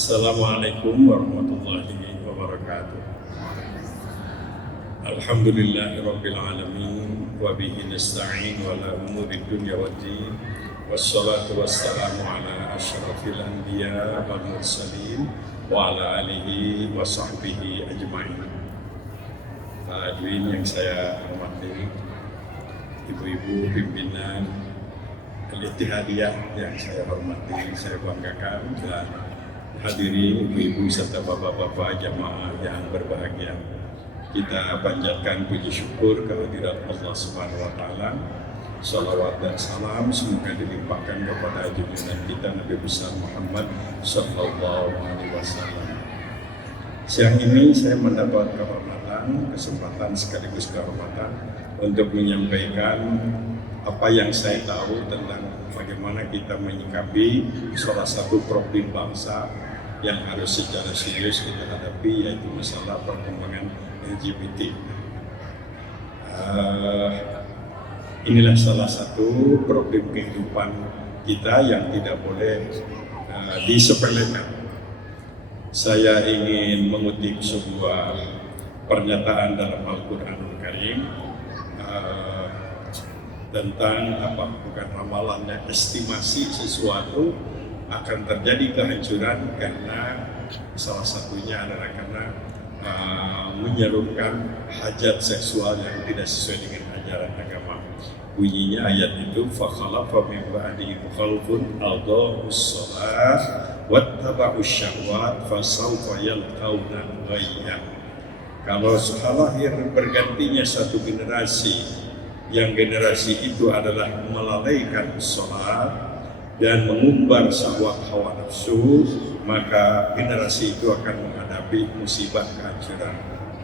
Assalamualaikum warahmatullahi wabarakatuh. Alhamdulillahirabbil alamin wa bihi nasta'in wa la umuri dunya waddin. Wassalatu wassalamu ala asyrafil anbiya wal mursalin wa ala alihi wa sahbihi ajma'in. Hadirin yang saya hormati, ibu-ibu pimpinan Al-Ittihadiyah yang saya hormati, saya banggakan, dan hadirin ibu-ibu serta bapak-bapak jamaah yang berbahagia. Kita panjatkan puji syukur kehadirat Allah Subhanahu wa taala. Salawat dan salam semoga dilimpahkan kepada junjungan kita Nabi besar Muhammad sallallahu alaihi wasallam. Siang ini saya mendapat kesempatan sekaligus kehormatan untuk menyampaikan apa yang saya tahu tentang bagaimana kita menyikapi salah satu problem bangsa yang harus secara serius kita hadapi, yaitu masalah perkembangan LGBT. Inilah salah satu problem kehidupan kita yang tidak boleh disepelekan. Saya ingin mengutip sebuah pernyataan dalam Al-Quranul Karim tentang bukan ramalannya, estimasi sesuatu akan terjadi kehancuran karena salah satunya adalah karena menyalurkan hajat seksual yang tidak sesuai dengan ajaran agama. Bunyinya ayat itu, fakhalafa min ba'dihim khalfun adha'us shalah wattaba'us syahwat fasawfa yalqawna ghayya. Kalau lahir bergantinya satu generasi, yang generasi itu adalah melalaikan sholat dan mengumbar syahwat hawa nafsu, maka generasi itu akan menghadapi musibah kehancuran.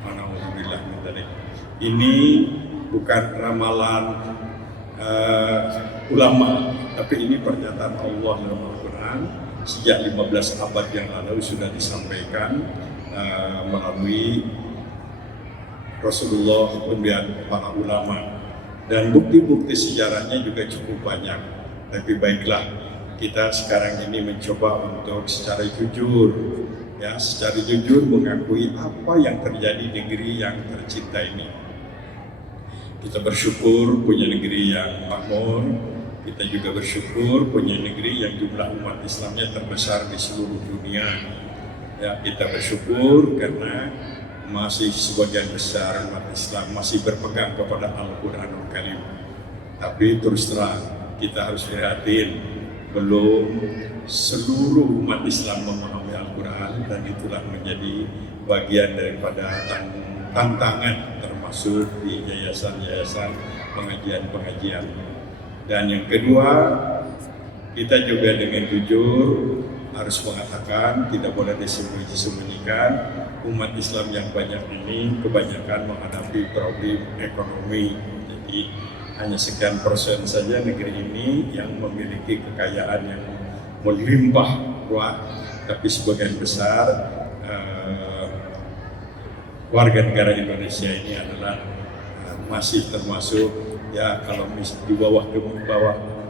Alhamdulillah. Ini bukan ramalan ulama, tapi ini pernyataan Allah dalam Al-Quran. Sejak 15 abad yang lalu sudah disampaikan melalui Rasulullah dan para ulama, dan bukti-bukti sejarahnya juga cukup banyak. Tapi baiklah, kita sekarang ini mencoba untuk secara jujur mengakui apa yang terjadi di negeri yang tercinta ini. Kita bersyukur punya negeri yang makmur. Kita juga bersyukur punya negeri yang jumlah umat Islamnya terbesar di seluruh dunia. Ya, kita bersyukur karena masih sebagian besar umat Islam masih berpegang kepada Al-Quranul Karim. Tapi terus terang kita harus prihatin, belum seluruh umat Islam memahami Al-Quran, dan itulah menjadi bagian daripada tantangan termasuk di yayasan-yayasan pengajian-pengajian. Dan yang kedua, kita juga dengan jujur harus mengatakan, tidak boleh disembunyikan, umat Islam yang banyak ini kebanyakan menghadapi problem ekonomi. Jadi hanya sekian persen saja negeri ini yang memiliki kekayaan yang melimpah kuat, tapi sebagian besar warga negara Indonesia ini adalah masih termasuk kalau di bawah,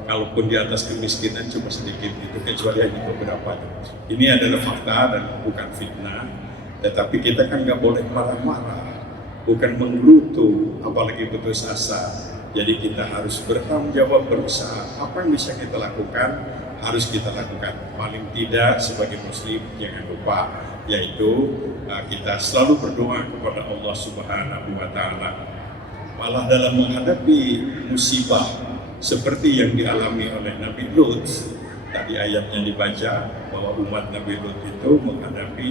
kalaupun di atas kemiskinan cuma sedikit, itu kecuali hanya beberapa. Ini adalah fakta dan bukan fitnah. Tetapi kita kan nggak boleh marah-marah, bukan menggerutu, apalagi putus asa. Jadi kita harus bertanggung jawab, berusaha. Apa yang bisa kita lakukan, harus kita lakukan. Paling tidak sebagai muslim, jangan lupa, yaitu kita selalu berdoa kepada Allah Subhanahu wa taala. Malah dalam menghadapi musibah seperti yang dialami oleh Nabi Lut, tadi ayatnya dibaca bahwa umat Nabi Lut itu menghadapi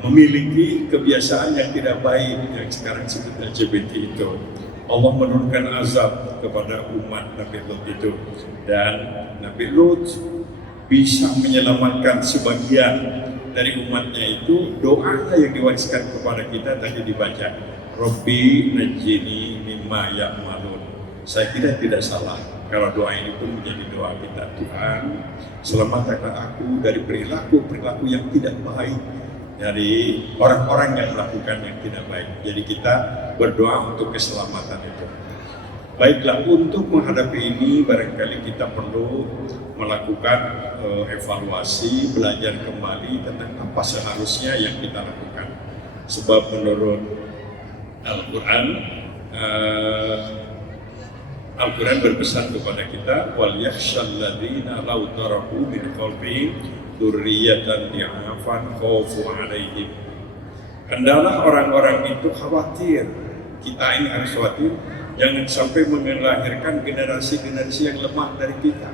memiliki kebiasaan yang tidak baik yang sekarang disebut LGBT itu. Allah menurunkan azab kepada umat Nabi Lut itu, dan Nabi Lut bisa menyelamatkan sebagian dari umatnya itu. Doanya yang diwariskan kepada kita tadi dibaca, Rabbi najini mimma ya'malun. Saya kira tidak salah kalau doa ini pun menjadi doa kita. Tuhan, selamatkanlah aku dari perilaku yang tidak baik, dari orang-orang yang melakukan yang tidak baik. Jadi kita berdoa untuk keselamatan itu. Baiklah, untuk menghadapi ini barangkali kita perlu melakukan evaluasi, belajar kembali tentang apa seharusnya yang kita lakukan. Sebab menurut Al-Quran, Al-Quran berpesan kepada kita, wal yakhshal ladzina law taraku min khalfihim dzurriyyatan di'afan khaufu 'alaihim. Hendaklah orang-orang itu khawatir, kita ini harus khawatir, jangan sampai melahirkan generasi-generasi yang lemah dari kita,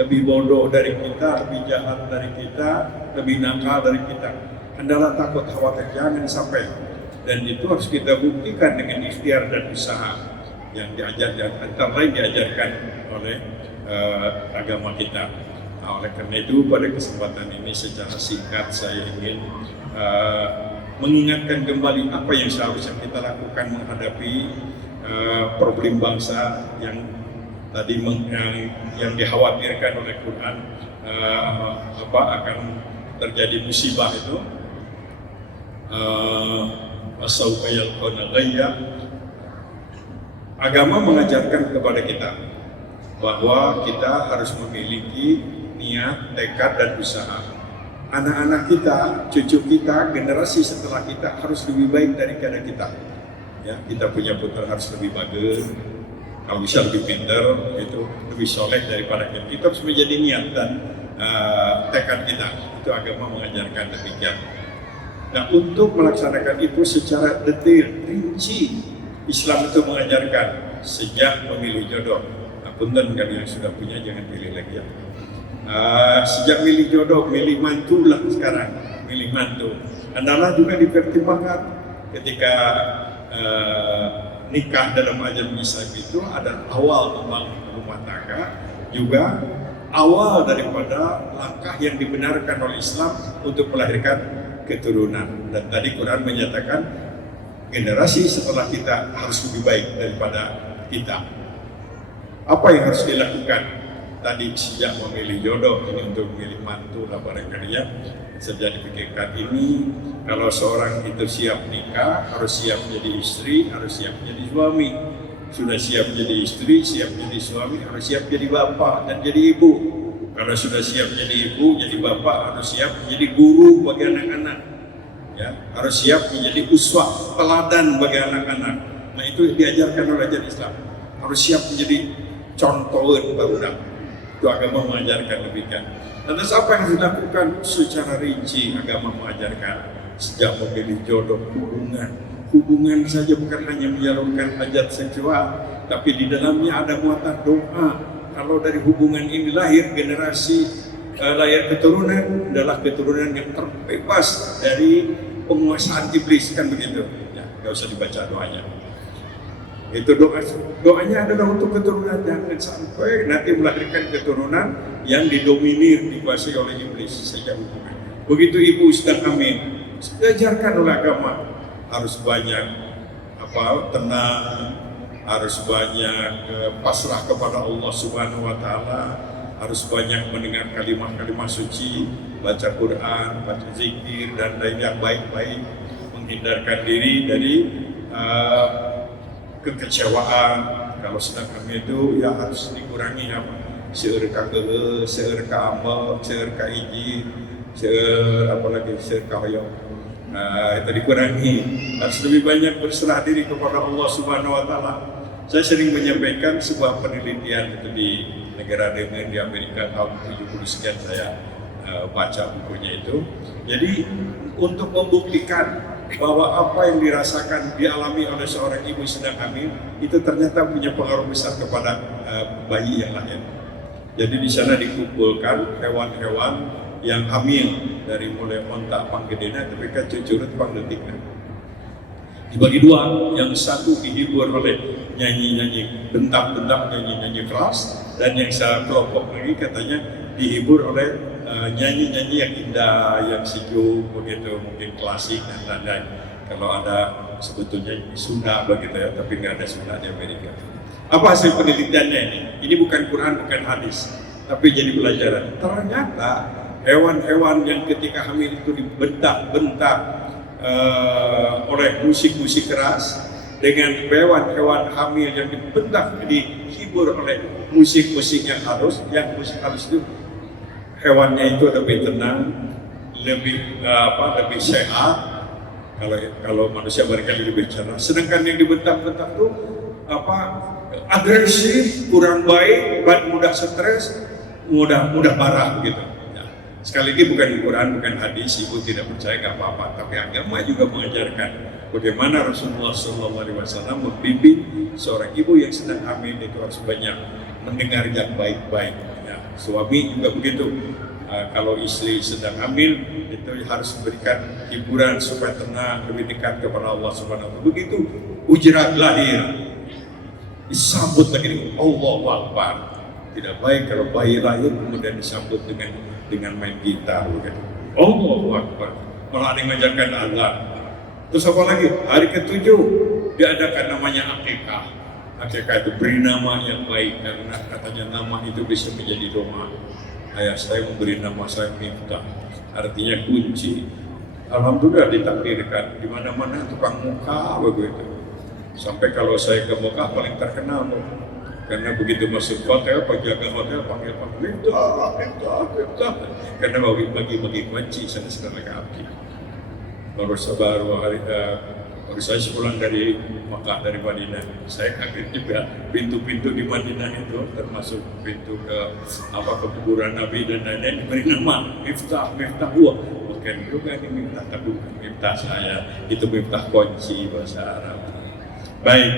lebih bodoh dari kita, lebih jahat dari kita, lebih nakal dari kita. Hendaklah takut, khawatir, jangan sampai. Dan itu harus kita buktikan dengan ikhtiar dan usaha yang diajarkan, antara lain diajarkan oleh agama kita. Nah, oleh karena itu pada kesempatan ini secara singkat saya ingin mengingatkan kembali apa yang seharusnya kita lakukan menghadapi problem bangsa yang tadi yang dikhawatirkan oleh Quran, akan terjadi musibah itu, wasaufa yalqawna ghayya. Agama mengajarkan kepada kita bahwa kita harus memiliki niat, tekad, dan usaha. Anak-anak kita, cucu kita, generasi setelah kita harus lebih baik daripada kita. Ya, kita punya putra harus lebih bagus, kalau bisa lebih pintar, itu lebih soleh daripada kita. Itu harus menjadi niat dan tekad kita. Itu agama mengajarkan demikian. Nah, untuk melaksanakan itu secara detail, rinci, Islam itu mengajarkan sejak memilih jodoh. Nah, punten kalian yang sudah punya jangan pilih lagi ya. Sejak milih jodoh, milih mantu lah sekarang, milih mantu. Hendaklah juga dipertimbangkan ketika nikah dalam ajaran Islam itu ada awal membangun rumah tangga, juga awal daripada langkah yang dibenarkan oleh Islam untuk melahirkan keturunan. Dan tadi Quran menyatakan generasi setelah kita harus lebih baik daripada kita. Apa yang harus dilakukan? Tadi sejak memilih jodoh, ini untuk memilih mantu lah barangkali ya. Sejak dipikirkan ini, kalau seorang itu siap nikah, harus siap menjadi istri, harus siap menjadi suami. Sudah siap menjadi istri, siap menjadi suami, harus siap jadi bapak dan jadi ibu. Kalau sudah siap jadi ibu, jadi bapak, harus siap menjadi guru bagi anak-anak. Ya, harus siap menjadi uswah, teladan bagi anak-anak. Nah, itu diajarkan oleh ajaran Islam. Harus siap menjadi contoh barudak. Itu agama mengajarkan demikian. Lantas apa yang dilakukan secara rinci agama mengajarkan sejak memilih jodoh, hubungan saja bukan hanya menyalurkan hajat seksual, tapi di dalamnya ada muatan doa. Kalau dari hubungan ini lahir generasi, lahir keturunan adalah keturunan yang terbebas dari penguasaan iblis, kan begitu ya, nggak usah dibaca doanya. Itu doanya adalah untuk keturunan, jangan sampai nanti melahirkan keturunan yang didominir, dikuasai oleh iblis sejak hubungan. Begitu ibu sedang hamil, diajarkan oleh agama harus banyak tenang, harus banyak pasrah kepada Allah Subhanahu wa taala, harus banyak mendengar kalimat-kalimat suci, baca Quran, baca zikir dan lain yang baik-baik, menghindarkan diri dari kekecewaan. Kalau sedang hamil itu ya harus dikurangi seur ka geuleuh, seur ka ambal, seur ka hiji, seur ka hoyong. Itu dikurangi. Harus lebih banyak berserah diri kepada Allah Subhanahu wa taala. Saya sering menyampaikan sebuah penelitian itu di negara dengan di Amerika tahun 70 sekian saya baca bukunya itu. Jadi untuk membuktikan bahwa apa yang dirasakan, dialami oleh seorang ibu sedang hamil itu ternyata punya pengaruh besar kepada bayi yang lahir. Jadi di sana dikumpulkan hewan-hewan yang hamil dari mulai ontak panggedena tapi kan cucurut pangdetikna. Dibagi dua, yang satu dihibur oleh nyanyi-nyanyi bentak-bentak, nyanyi-nyanyi keras, dan yang satu kelompok lagi katanya dihibur oleh nyanyi-nyanyi yang indah, yang sejuk begitu, mungkin klasik dan lain-lain. Kalau ada sebetulnya Sunda begitu ya, tapi nggak ada Sunda di Amerika. Apa hasil penelitiannya ini? Ini bukan Quran, bukan hadis, tapi jadi pelajaran. Ternyata hewan-hewan yang ketika hamil itu dibentak-bentak oleh musik-musik keras, dengan hewan-hewan hamil yang dibentak, dihibur oleh musik-musik yang halus. Yang musik halus itu hewannya itu lebih tenang, lebih sehat. Kalau manusia barangkali lebih cerdas. Sedangkan yang dibentak-bentak itu agresif, kurang baik, mudah stres, mudah marah begitu. Sekali lagi bukan Quran, bukan hadis, ibu tidak percaya gak apa-apa, tapi agama juga mengajarkan bagaimana Rasulullah SAW membimbing seorang ibu yang sedang hamil itu harus banyak mendengar yang baik-baik. Ya, suami juga begitu. Kalau istri sedang hamil itu harus memberikan hiburan supaya tenang, lebih dekat kepada Allah Subhanahu wa taala. Begitu ujrat lahir disambut lagi dengan Allahu Akbar. Tidak baik kalau bayi lahir kemudian disambut dengan main gitar begitu. Allahu Akbar. Malah ada yang mengajarkan azan. Terus apa lagi? Hari ke-7 diadakan namanya akikah. Akikah itu beri nama yang baik karena katanya nama itu bisa menjadi doa. Ayah saya memberi nama saya Miftah, artinya kunci. Alhamdulillah ditakdirkan di mana-mana tukang muka begitu. Sampai kalau saya ke Mekah paling terkenal, karena begitu masuk hotel, penjaga hotel panggil Miftah. Karena bagi kunci sana api. Baru saya pulang dari Mekah, dari Madinah, saya kaget juga pintu-pintu di Madinah itu, termasuk pintu ke kuburan Nabi dan lain-lain diberi nama Miftah huwa. Bukan juga ini Miftah, tapi bukan Miftah saya, itu Miftah kunci bahasa Arab. Baik,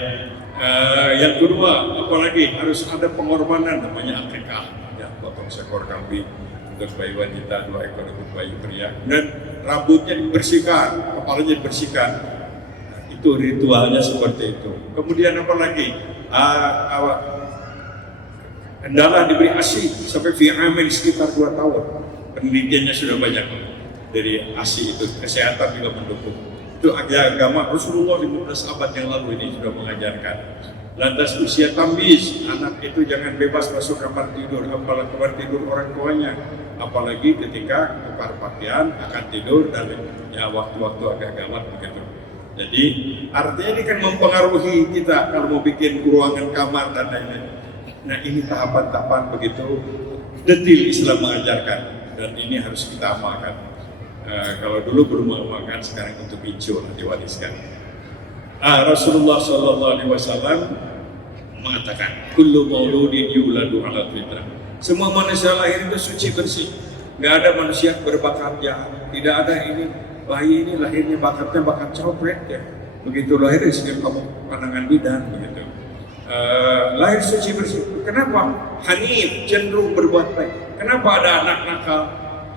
yang kedua, apalagi harus ada pengorbanan namanya akikah, ya, potong seekor kambing untuk bayi wanita, 2 ekor untuk bayi pria, dan rambutnya dibersihkan, kepalanya dibersihkan. Itu ritualnya seperti itu. Kemudian apa lagi? Hendaklah diberi ASI sampai fi'amin sekitar 2 tahun. Penelitiannya sudah banyak dari ASI itu, kesehatan juga mendukung. Itu agama Rasulullah 15 abad yang lalu ini sudah mengajarkan. Lantas usia tamyiz, anak itu jangan bebas masuk kamar tidur, apalagi kamar tidur orang tuanya. Apalagi ketika tukar pakaian akan tidur dan ya waktu-waktu agak gawat begitu. Jadi artinya ini kan mempengaruhi kita kalau mau bikin ruangan kamar dan lain-lain. Nah ini tahapan-tahapan begitu detail Islam mengajarkan dan ini harus kita amalkan. Kalau dulu belum mengamalkan, sekarang untuk hijau diwariskan. Rasulullah SAW mengatakan, kullu mauludin yuladu ala fitrah. Semua manusia lahir itu suci bersih. Nggak ada manusia berbakat jahat. Tidak ada ini bayi ini lahirnya bakatnya bakat copret ya. Begitu lahir disini kamu pandangan bidan begitu. Lahir suci bersih. Kenapa? Hanif, cenderung berbuat baik. Kenapa ada anak nakal?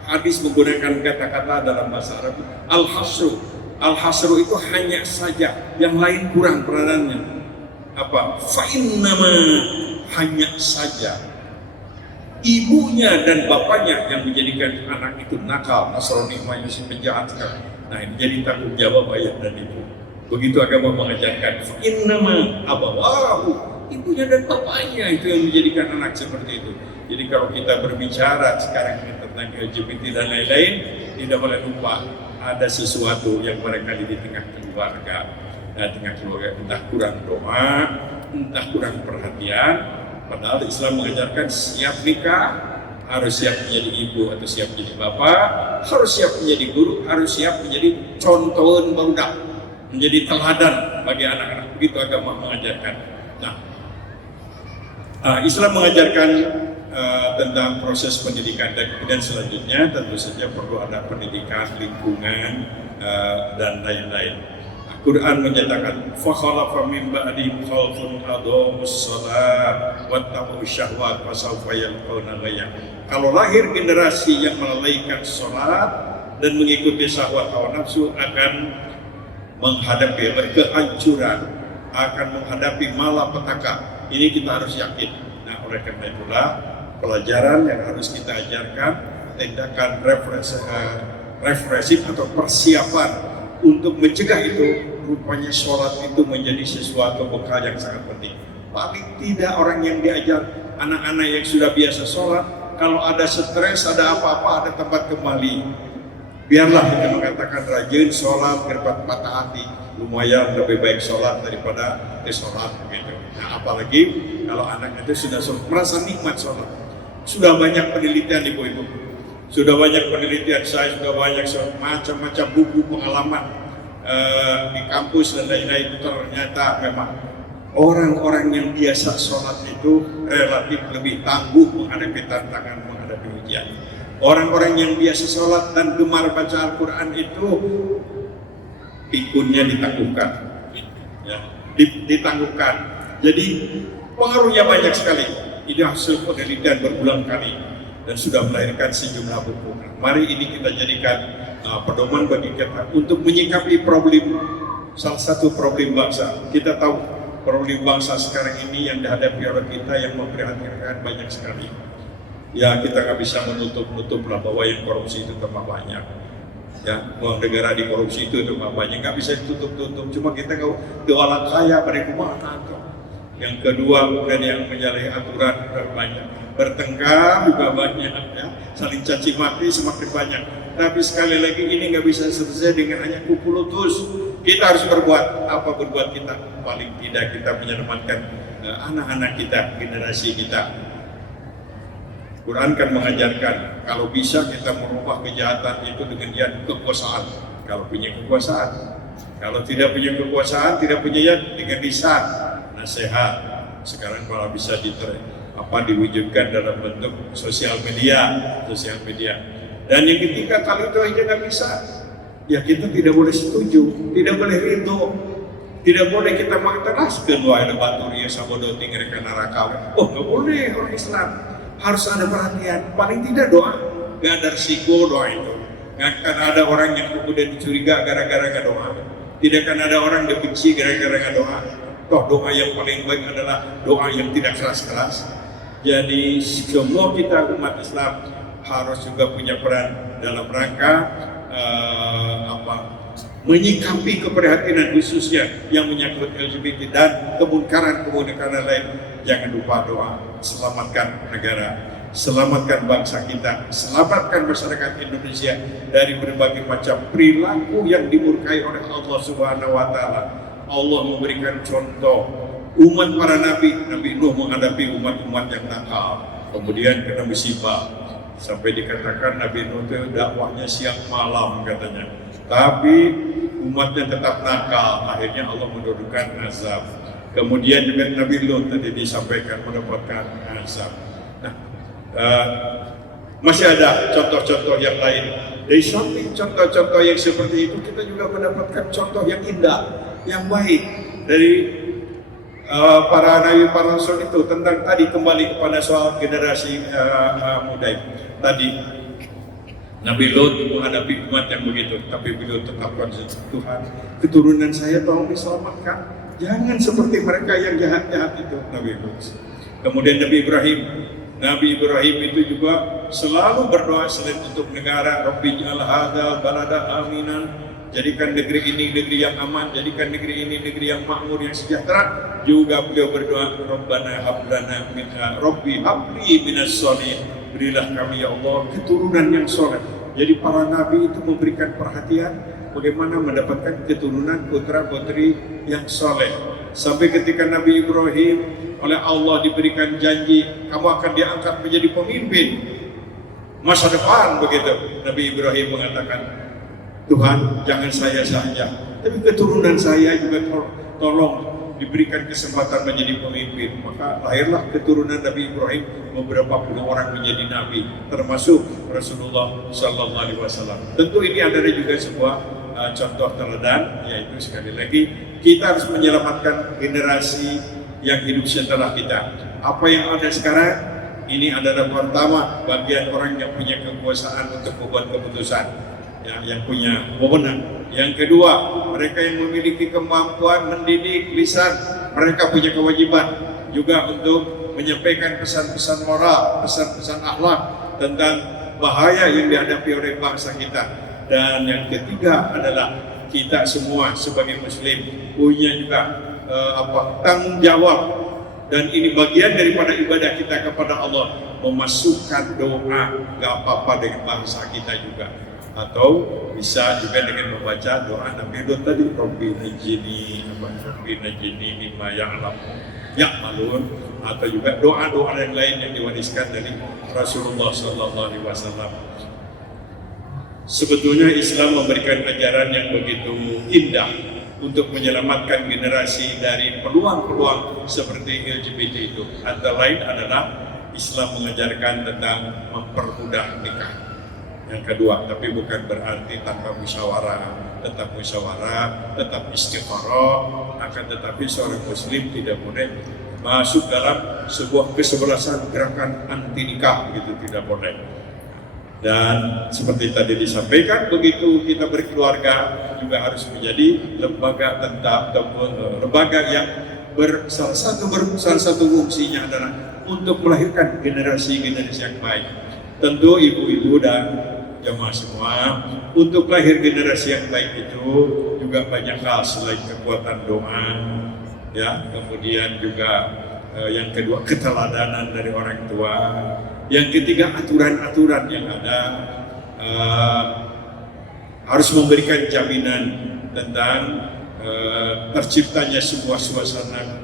Hadis menggunakan kata-kata dalam bahasa Arab al-hasru. Al-hasru itu hanya saja, yang lain kurang peranannya. Apa? Fa'innama, hanya saja. Ibunya dan bapaknya yang menjadikan anak itu nakal, Nasrani, majusi, penjahat sekali. Nah ini jadi tanggung jawab ayah dan ibu. Begitu agama mengajarkan. Fa'innama abawahu, ibunya dan bapaknya itu yang menjadikan anak seperti itu. Jadi kalau kita berbicara sekarang ini tentang LGBT dan lain-lain, tidak boleh lupa ada sesuatu yang barangkali di tengah keluarga, entah kurang doa, entah kurang perhatian. Padahal Islam mengajarkan siap nikah, harus siap menjadi ibu atau siap menjadi bapak, harus siap menjadi guru, harus siap menjadi contohan budak, menjadi teladan bagi anak-anak. Begitu agama mengajarkan. Nah, Islam mengajarkan tentang proses pendidikan dan kemudian selanjutnya tentu saja perlu ada pendidikan lingkungan dan lain-lain. Quran menyatakan fa khalafa min ba'dihim khalfun adamus shalah wattaba'us syahwat fasawfa yalqawna ghayya. Kalau lahir generasi yang melalaikan salat dan mengikuti syahwat hawa nafsu akan menghadapi kehancuran, akan menghadapi malapetaka. Ini kita harus yakin. Nah, oleh karena itulah pelajaran yang harus kita ajarkan, tindakan refreshing atau persiapan untuk mencegah itu, rupanya sholat itu menjadi sesuatu bekal yang sangat penting. Paling tidak orang yang diajar, anak-anak yang sudah biasa sholat, kalau ada stres, ada apa-apa, ada tempat kembali. Biarlah kita mengatakan rajin sholat, berpat patah hati. lumayan lebih baik sholat daripada sholat begitu. Nah, apalagi kalau anak itu sudah sholat, merasa nikmat sholat. Sudah banyak penelitian ibu-ibu, sudah banyak penelitian, saya sudah banyak macam-macam buku pengalaman di kampus dan lain-lain. Ternyata memang orang-orang yang biasa sholat itu relatif lebih tangguh menghadapi tantangan, menghadapi ujian. Orang-orang yang biasa sholat dan gemar baca Al-Quran itu pikunnya ditangguhkan, ya, ditangguhkan. Jadi pengaruhnya banyak sekali. Ini hasil penelitian berulang kali dan sudah melahirkan sejumlah buku. Mari ini kita jadikan pedoman bagi kita untuk menyikapi problem, salah satu problem bangsa. Kita tahu problem bangsa sekarang ini yang dihadapi oleh kita yang memprihatinkan banyak sekali. Ya, kita nggak bisa menutup lah bahwa yang korupsi itu tambah banyak. Ya, uang negara dikorupsi itu tambah banyak, nggak bisa ditutup-tutup. Cuma kita nggak doalan kaya pada mana tuh. Yang kedua, kemudian yang menyalahi aturan banyak, bertengkar juga banyak, ya, saling caci maki semakin banyak. Tapi sekali lagi ini nggak bisa selesai dengan hanya kuku lutus. Kita harus berbuat kita, paling tidak kita menyelamatkan anak-anak kita, generasi kita. Quran kan mengajarkan kalau bisa kita merubah kejahatan itu dengan kekuasaan. Kalau punya kekuasaan, kalau tidak punya kekuasaan, tidak punya dengan lisan, nasihat. Sekarang kalau bisa diwujudkan dalam bentuk sosial media. Dan yang ketiga, kalau itu aja nggak bisa, ya kita tidak boleh setuju, tidak boleh ridho, tidak boleh kita mengatakan wah ada batu ya sabodo tinggal ke neraka. Oh, nggak boleh orang Islam. Harus ada perhatian, paling tidak doa. Gak ada risiko doa itu. Gak akan ada orang yang kemudian dicuriga gara-gara gak doa. Tidak akan ada orang dibenci gara-gara gak doa. Toh doa yang paling baik adalah doa yang tidak keras-keras. Jadi semua kita umat Islam harus juga punya peran dalam rangka menyikapi keprihatinan khususnya yang menyangkut LGBT dan kemungkaran lain. Jangan lupa doa, selamatkan negara, selamatkan bangsa kita, selamatkan masyarakat Indonesia dari berbagai macam perilaku yang dimurkai oleh Allah Subhanahu wa Ta'ala. Allah memberikan contoh umat para nabi, Nabi Nuh menghadapi umat-umat yang nakal, kemudian kena musibah sampai dikatakan Nabi Nuh itu dakwahnya siang malam katanya, tapi umatnya tetap nakal, akhirnya Allah menurunkan azab. Kemudian juga Nabi Lut tadi disampaikan mendapatkan azab. Nah, masih ada contoh-contoh yang lain. Dari samping contoh-contoh yang seperti itu, kita juga mendapatkan contoh yang indah, yang baik dari para nabi, para rasul itu tentang tadi kembali kepada soal generasi muda tadi. Nabi Lut menghadapi umat yang begitu, tapi beliau tetap konsisten, Tuhan, keturunan saya tolong diselamatkan. Jangan seperti mereka yang jahat-jahat itu, Nabi Lut. Kemudian Nabi Ibrahim itu juga selalu berdoa selain untuk negara, Rabbi ja'al hadzal balada aminan, jadikan negeri ini negeri yang aman, jadikan negeri ini negeri yang makmur, yang sejahtera. Juga beliau berdoa, Rabbana hablana minha, Rabbi habli minas sholihin, berilah kami ya Allah keturunan yang soleh. Jadi para nabi itu memberikan perhatian bagaimana mendapatkan keturunan putra-putri yang soleh. Sampai ketika Nabi Ibrahim oleh Allah diberikan janji, kamu akan diangkat menjadi pemimpin masa depan begitu. Nabi Ibrahim mengatakan, Tuhan jangan saya saja, tapi keturunan saya juga tolong diberikan kesempatan menjadi pemimpin. Maka lahirlah keturunan Nabi Ibrahim, beberapa puluh orang menjadi nabi, termasuk Rasulullah Sallallahu Alaihi Wasallam. Tentu ini adalah juga sebuah contoh teladan, yaitu sekali lagi kita harus menyelamatkan generasi yang hidup setelah kita. Apa yang ada sekarang ini adalah pertama bagian orang yang punya kekuasaan untuk membuat keputusan, ya, yang punya wewenang. Yang kedua, mereka yang memiliki kemampuan mendidik lisan, mereka punya kewajiban juga untuk menyampaikan pesan-pesan moral, pesan-pesan akhlak tentang bahaya yang dihadapi oleh bangsa kita. Dan yang ketiga adalah kita semua sebagai muslim punya juga tanggung jawab, dan ini bagian daripada ibadah kita kepada Allah, memasukkan doa, gak apa-apa dengan bangsa kita juga. atau bisa juga dengan membaca doa Nabi Hud tadi, Rabbi najini mimma ya'malun, atau juga doa-doa yang lain yang diwariskan dari Rasulullah SAW. Sebetulnya Islam memberikan ajaran yang begitu indah untuk menyelamatkan generasi dari peluang-peluang seperti LGBT itu. Antara lain adalah Islam mengajarkan tentang mempermudah nikah. Yang kedua, tapi bukan berarti tanpa musyawarah, tetap istikharah, akan tetapi seorang muslim tidak boleh masuk dalam sebuah kesebelasan gerakan anti nikah, begitu, tidak boleh. Dan seperti tadi disampaikan, begitu kita berkeluarga juga harus menjadi lembaga tetap ataupun lembaga yang salah satu fungsinya adalah untuk melahirkan generasi-generasi yang baik. Tentu ibu-ibu dan jemaah semua, untuk lahir generasi yang baik itu juga banyak hal selain kekuatan doa, ya, kemudian juga yang kedua keteladanan dari orang tua, yang ketiga aturan-aturan yang ada harus memberikan jaminan tentang terciptanya sebuah suasana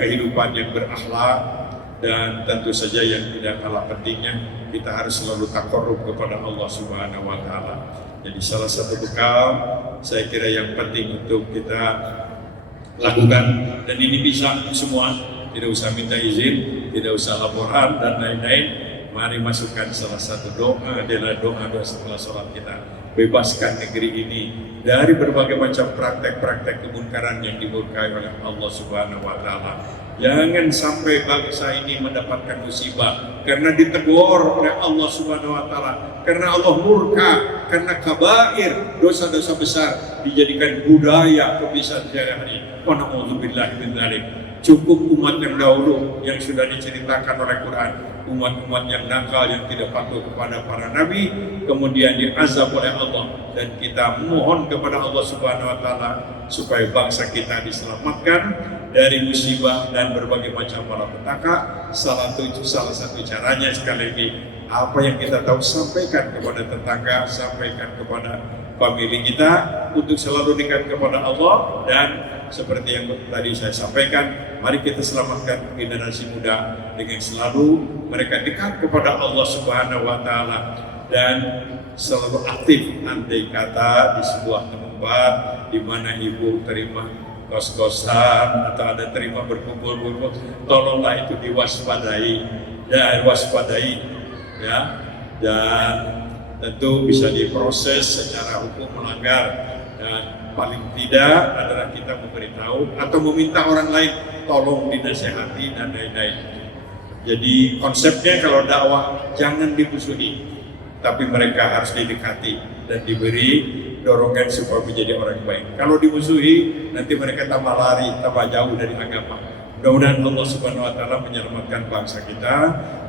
kehidupan yang berakhlak. Dan tentu saja yang tidak kalah pentingnya, kita harus selalu takarrub kepada Allah Subhanahu wa Ta'ala. Jadi salah satu bekal saya kira yang penting untuk kita lakukan, dan ini bisa semua, tidak usah minta izin, tidak usah laporan dan lain-lain. Mari masukkan salah satu doa adalah doa setelah sholat kita. Bebaskan negeri ini dari berbagai macam praktek-praktek kemungkaran yang dimurkai oleh Allah Subhanahu wa Ta'ala. Jangan sampai bangsa ini mendapatkan musibah karena ditegur oleh Allah Subhanahu wa Ta'ala, karena Allah murka, karena kabair, dosa-dosa besar dijadikan budaya kebiasaan sehari-hari. Wa na'udzubillahi min dzalik. Cukup umat yang dahulu yang sudah diceritakan oleh Quran, umat-umat yang nakal, yang tidak patuh kepada para nabi, kemudian diazab oleh Allah. Dan kita mohon kepada Allah Subhanahu wa Ta'ala supaya bangsa kita diselamatkan dari musibah dan berbagai macam malapetaka. Salah satu caranya, sekali lagi, apa yang kita tahu sampaikan kepada tetangga, sampaikan kepada famili kita untuk selalu dekat kepada Allah. Dan seperti yang tadi saya sampaikan, mari kita selamatkan generasi muda dengan selalu mereka dekat kepada Allah Subhanahu wa Ta'ala dan selalu aktif. Andai kata di sebuah tempat di mana ibu terima kos-kosan atau ada terima berkumpul-kumpul, tolonglah itu diwaspadai ya, dan tentu bisa diproses secara hukum melanggar. Dan paling tidak adalah kita memberitahu atau meminta orang lain tolong dinasehati dan lain-lain. Jadi konsepnya kalau dakwah jangan dimusuhi, tapi mereka harus didekati dan diberi dorongan supaya menjadi orang baik. Kalau dimusuhi, nanti mereka tambah lari, tambah jauh dari agama. Mudah-mudahan Allah Subhanahu wa Ta'ala menyelamatkan bangsa kita,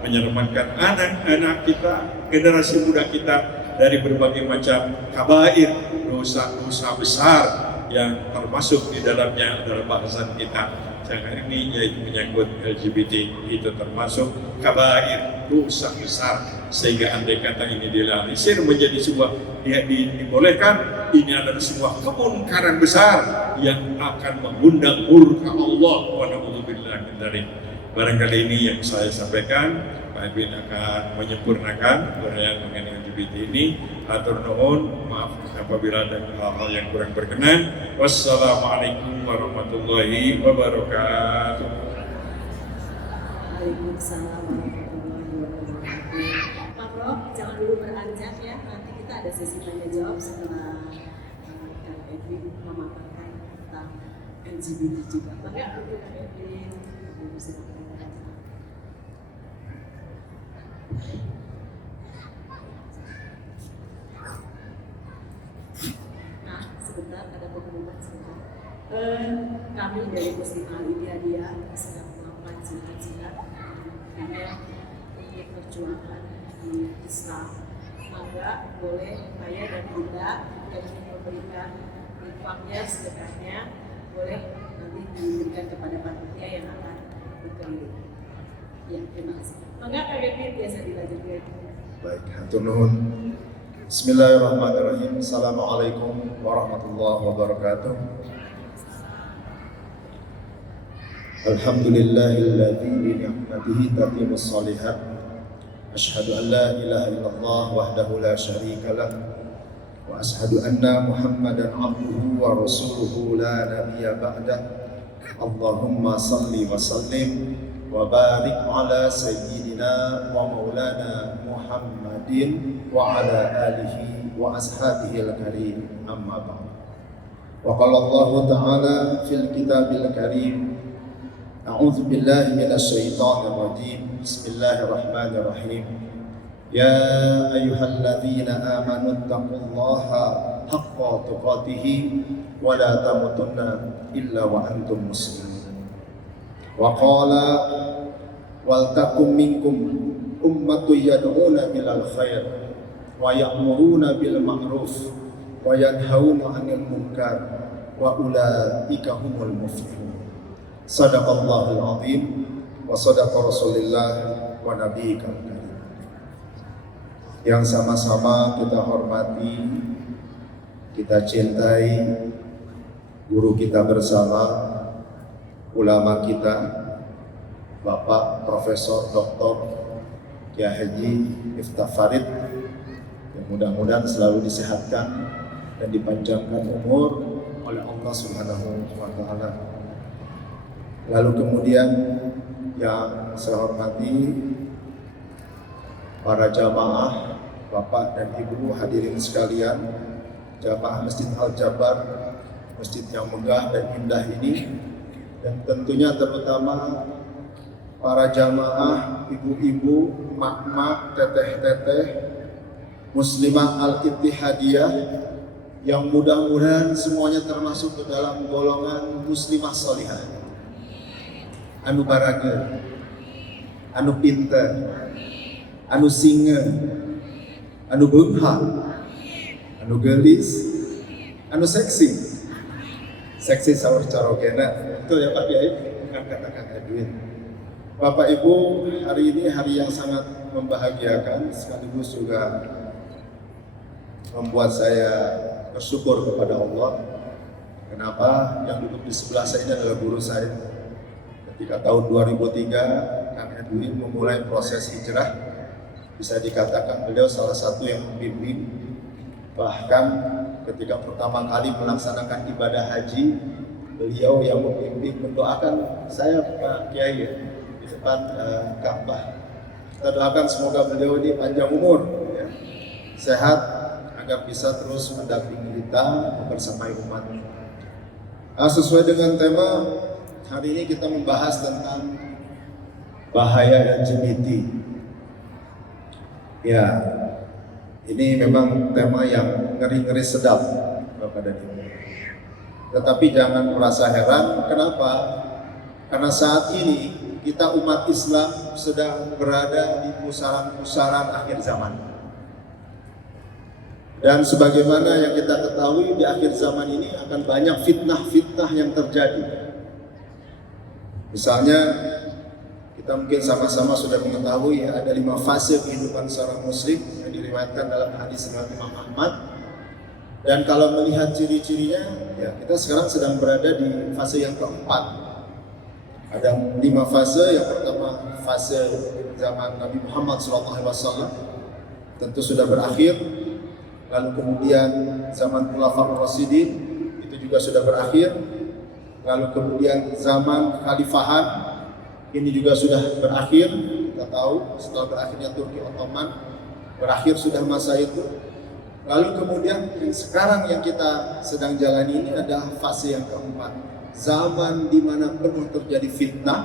menyelamatkan anak-anak kita, generasi muda kita dari berbagai macam kabair, dosa-dosa besar yang termasuk di dalamnya adalah bahasan kita sekarang ini, yaitu menyangkut LGBT. Itu termasuk kabair, dosa besar, sehingga andai kata ini dilansir menjadi sebuah dibolehkan, ini adalah sebuah kemungkaran besar yang akan mengundang murka Allah. Wa na'udzubillahi min dzalik. Barangkali ini yang saya sampaikan. Pak Edwin akan menyempurnakan uraian mengenai LGBT ini. Atur nuhun, maaf apabila ada hal-hal yang kurang berkenan. Wassalamualaikum warahmatullahi wabarakatuh. Waalaikumsalam warahmatullahi wabarakatuh. Pak Prof, jangan dulu beranjak ya. Nanti kita ada sesi tanya jawab setelah Kak Edwin memaparkan tentang LGBT juga. Bagaimana Kak Edwin? Nah, sebentar ada pengumuman sebentar. Kami dari Muslimah Al-Idiadiyah sedang melakukan silat-silat untuk perjuangan di Islam. Maka boleh ayah dan bunda yang ingin memberikan infaknya, sedekahnya, boleh nanti diberikan kepada panitia yang akan berkeliling. Ya, terima kasih. Maka KGP biasa dilanjutkan. Baik, hatur nuhun. Bismillahirrahmanirrahim. Assalamualaikum warahmatullahi wabarakatuh. Alhamdulillahilladzi bi ni'matihi tatimmus shalihat. Asyhadu an la ilaha illallah wahdahu la syarika lah. Wa asyhadu anna Muhammadan abduhu wa rasuluhu la nabiyya ba'dah. Allahumma salli wa sallim wa barik ala sayyidina wa maulana Muhammadin wa ala alihi wa ashabihi al-karim, amma ba'd. Wa qala Allah ta'ala fil kitabil karim, a'udzu billahi minasy syaithanir rajim. Bismillahirrahmanirrahim. Ya ayyuhalladzina amanu taqullaha haqqa tuqatih wa la tamutunna illa wa antum muslimun. Wa qala wal takum minkum ummatun yad'una ilal khair wa ya'muruna bil ma'ruf wa yanhauna 'anil munkar wa ulaika humul muflihun. Shadaqallahul 'azim wa shadaqa Rasulullah wa nabiyyikal karim. Yang sama-sama kita hormati, kita cintai guru kita bersama, ulama kita, Bapak Profesor Dr. Kiai Haji Miftah Farid, yang mudah-mudahan selalu disehatkan dan dipanjangkan umur oleh Allah Subhanahu wa Ta'ala. Lalu kemudian yang saya hormati para jamaah, Bapak dan Ibu hadirin sekalian, jamaah Masjid Al-Jabar, masjid yang megah dan indah ini, dan tentunya terutama para jamaah, ibu-ibu, mak-mak, teteh-teteh, muslimah al-ittihadiyah, yang mudah-mudahan semuanya termasuk ke dalam golongan muslimah sholihah, anu baraga, anu pinter, anu singa, anu beunghar, anu gelis, anu seksi saur carogena. Betul ya Pak Kiai? Bukan katakan Edwin. Bapak Ibu, hari ini hari yang sangat membahagiakan, sekaligus juga membuat saya bersyukur kepada Allah. Kenapa? Yang duduk di sebelah saya ini adalah guru saya. Ketika tahun 2003 Kang Edwin memulai proses hijrah, bisa dikatakan beliau salah satu yang membimbing. Bahkan ketika pertama kali melaksanakan ibadah haji, beliau yang membimbing, mendoakan saya Pak Kiai di depan Ka'bah. Kita doakan semoga beliau ini panjang umur, ya, sehat, agar bisa terus mendampingi kita, membersamai umat. Sesuai dengan tema hari ini kita membahas tentang bahaya LGBT. Ya, ini memang tema yang ngeri-ngeri sedap, Bapak dan Ibu. Tetapi jangan merasa heran, kenapa? Karena saat ini kita umat Islam sedang berada di pusaran-pusaran akhir zaman. Dan sebagaimana yang kita ketahui, di akhir zaman ini akan banyak fitnah-fitnah yang terjadi. Misalnya, kita mungkin sama-sama sudah mengetahui ya, ada 5 fase kehidupan seorang muslim yang diriwayatkan dalam hadis riwayat Imam Ahmad. Dan kalau melihat ciri-cirinya, ya, kita sekarang sedang berada di fase yang keempat. Ada 5 fase. Yang pertama fase zaman Nabi Muhammad SAW, tentu sudah berakhir. Lalu kemudian zaman Khulafaur Rasyidin, itu juga sudah berakhir. Lalu kemudian zaman Khalifahan, ini juga sudah berakhir. Kita tahu setelah berakhirnya Turki Ottoman, berakhir sudah masa itu. Lalu kemudian sekarang yang kita sedang jalani ini adalah fase yang keempat, zaman di mana penuh terjadi fitnah.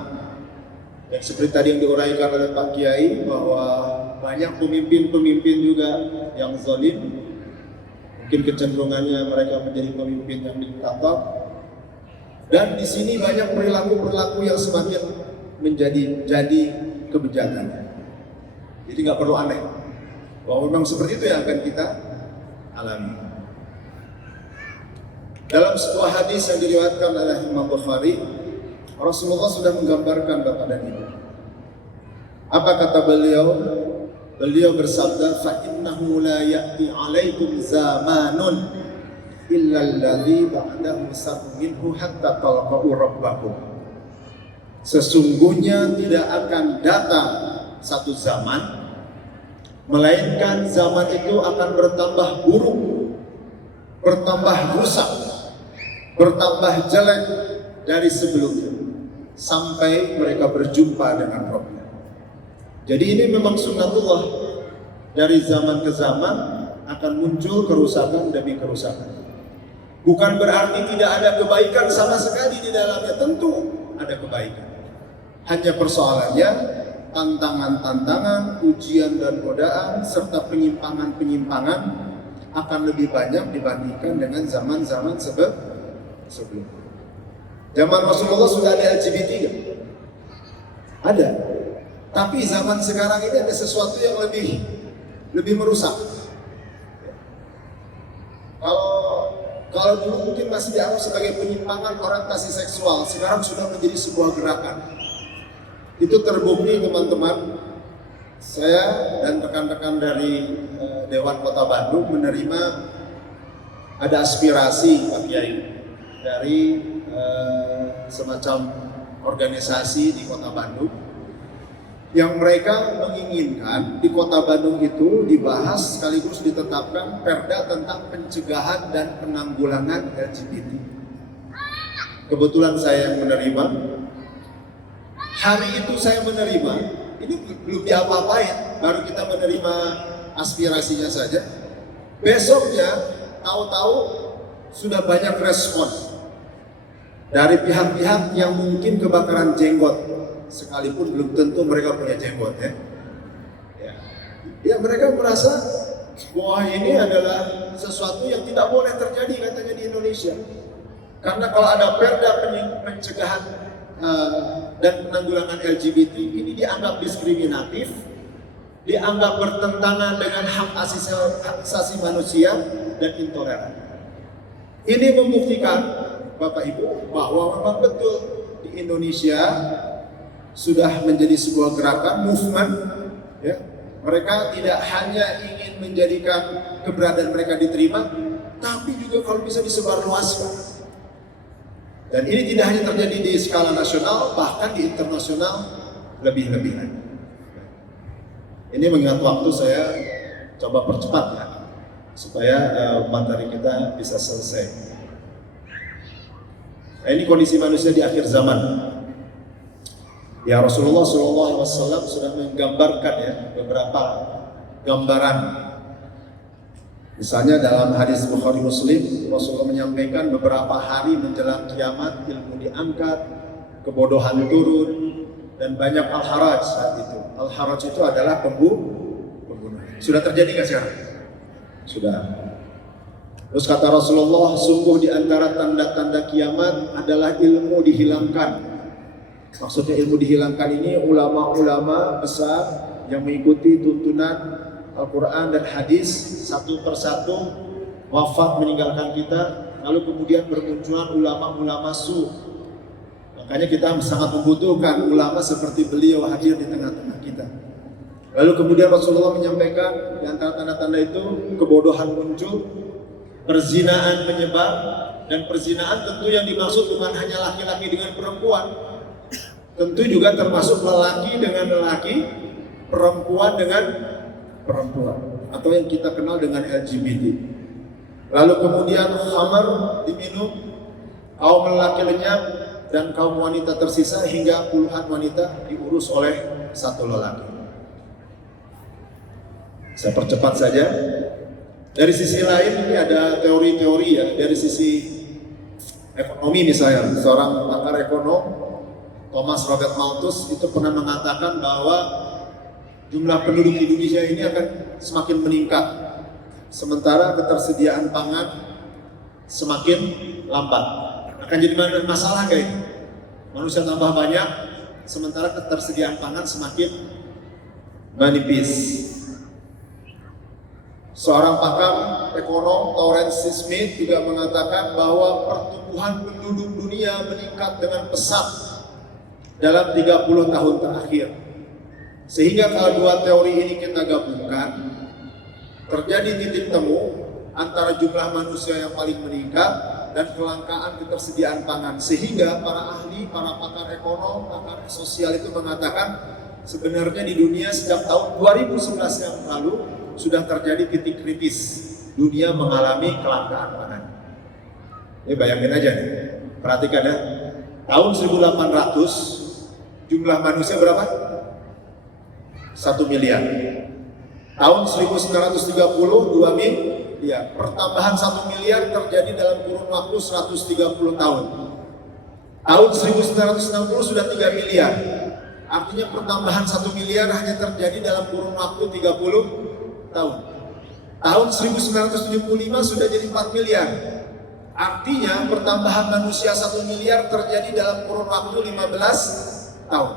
Dan seperti tadi yang diuraikan oleh Pak Kiai, bahwa banyak pemimpin-pemimpin juga yang zalim. Mungkin kecenderungannya mereka menjadi pemimpin yang diktator. Dan di sini banyak perilaku-perilaku yang semakin menjadi kebijakan. Jadi nggak perlu aneh bahwa memang seperti itu yang akan kita alami. Dalam sebuah hadis yang diriwayatkan oleh Imam Bukhari, Rasulullah sudah menggambarkan Bapak dan Ibu. Apa kata beliau? Beliau bersabda, fa innahu la ya'ti 'alaikum zamanun illa alladhi ba'dahu sarrun minhu hatta talqa'u rabbakum. Sesungguhnya tidak akan datang satu zaman, melainkan zaman itu akan bertambah buruk, bertambah rusak, bertambah jelek dari sebelumnya, sampai mereka berjumpa dengan Rabbnya. Jadi ini memang sunnatullah, dari zaman ke zaman akan muncul kerusakan demi kerusakan. Bukan berarti tidak ada kebaikan sama sekali di dalamnya, tentu ada kebaikan. Hanya persoalannya tantangan-tantangan, ujian dan godaan serta penyimpangan-penyimpangan akan lebih banyak dibandingkan dengan zaman-zaman sebelumnya. Zaman Rasulullah sudah ada LGBT kan? Ada. Tapi zaman sekarang ini ada sesuatu yang lebih merusak. Kalau dulu mungkin masih dianggap sebagai penyimpangan orientasi seksual, sekarang sudah menjadi sebuah gerakan. Itu terbukti teman-teman, saya dan rekan-rekan dari Dewan Kota Bandung menerima ada aspirasi Pak Kiai dari semacam organisasi di Kota Bandung, yang mereka menginginkan di Kota Bandung itu dibahas sekaligus ditetapkan perda tentang pencegahan dan penanggulangan LGBT. Kebetulan saya yang menerima. Hari itu saya menerima, ini belum diapa-apain, baru kita menerima aspirasinya saja. Besoknya tahu-tahu sudah banyak respon dari pihak-pihak yang mungkin kebakaran jenggot, sekalipun belum tentu mereka punya jenggot ya mereka merasa bahwa ini adalah sesuatu yang tidak boleh terjadi katanya di Indonesia, karena kalau ada perda pencegahan dan penanggulangan LGBT ini dianggap diskriminatif, dianggap bertentangan dengan hak asasi manusia dan intoleran. Ini membuktikan Bapak Ibu bahwa memang betul di Indonesia sudah menjadi sebuah gerakan, movement, ya. Mereka tidak hanya ingin menjadikan keberadaan mereka diterima, tapi juga kalau bisa disebarluaskan. Dan ini tidak hanya terjadi di skala nasional, bahkan di internasional lebih-lebih lagi. Ini mengingat waktu, saya coba percepat ya, supaya materi kita bisa selesai. Nah, ini kondisi manusia di akhir zaman. Ya, Rasulullah SAW sudah menggambarkan ya beberapa gambaran. Misalnya dalam hadis Bukhari Muslim, Rasulullah menyampaikan beberapa hari menjelang kiamat ilmu diangkat, kebodohan turun, dan banyak al-haraj saat itu. Al-haraj itu adalah pembunuh. Sudah terjadi nggak sekarang? Sudah. Terus kata Rasulullah, sungguh di antara tanda-tanda kiamat adalah ilmu dihilangkan. Maksudnya ilmu dihilangkan ini ulama-ulama besar yang mengikuti tuntunan Al-Quran dan hadis satu persatu wafat meninggalkan kita, lalu kemudian bermunculan ulama-ulama su. Makanya kita sangat membutuhkan ulama seperti beliau hadir di tengah-tengah kita. Lalu kemudian Rasulullah menyampaikan di antara tanda-tanda itu kebodohan muncul, perzinaan menyebar, dan perzinaan tentu yang dimaksud bukan hanya laki-laki dengan perempuan. Tentu juga termasuk lelaki dengan lelaki, perempuan dengan perempuan, atau yang kita kenal dengan LGBT. Lalu kemudian khamar diminum, kaum lelaki lenyap dan kaum wanita tersisa, hingga puluhan wanita diurus oleh satu lelaki. Saya percepat saja. Dari sisi lain ini ada teori-teori ya, dari sisi ekonomi misalnya, seorang pakar ekonom Thomas Robert Malthus itu pernah mengatakan bahwa jumlah penduduk di Indonesia ini akan semakin meningkat, sementara ketersediaan pangan semakin lambat. Akan jadi masalah kayak ini. Manusia tambah banyak, sementara ketersediaan pangan semakin menipis. Seorang pakar ekonom Lawrence Smith juga mengatakan bahwa pertumbuhan penduduk dunia meningkat dengan pesat dalam 30 tahun terakhir. Sehingga kalau dua teori ini kita gabungkan, terjadi titik temu antara jumlah manusia yang paling meningkat dan kelangkaan ketersediaan pangan. Sehingga para ahli, para pakar ekonom, pakar sosial itu mengatakan sebenarnya di dunia sejak tahun 2011 yang lalu sudah terjadi titik kritis. Dunia mengalami kelangkaan pangan. Ini bayangin aja nih, perhatikan ya. Tahun 1800 jumlah manusia berapa? 1 miliar. Tahun 1930 2 miliar. Pertambahan 1 miliar terjadi dalam kurun waktu 130 tahun. Tahun 1960 sudah 3 miliar. Artinya pertambahan 1 miliar hanya terjadi dalam kurun waktu 30 tahun. Tahun 1975 sudah jadi 4 miliar. Artinya pertambahan manusia 1 miliar terjadi dalam kurun waktu 15 tahun.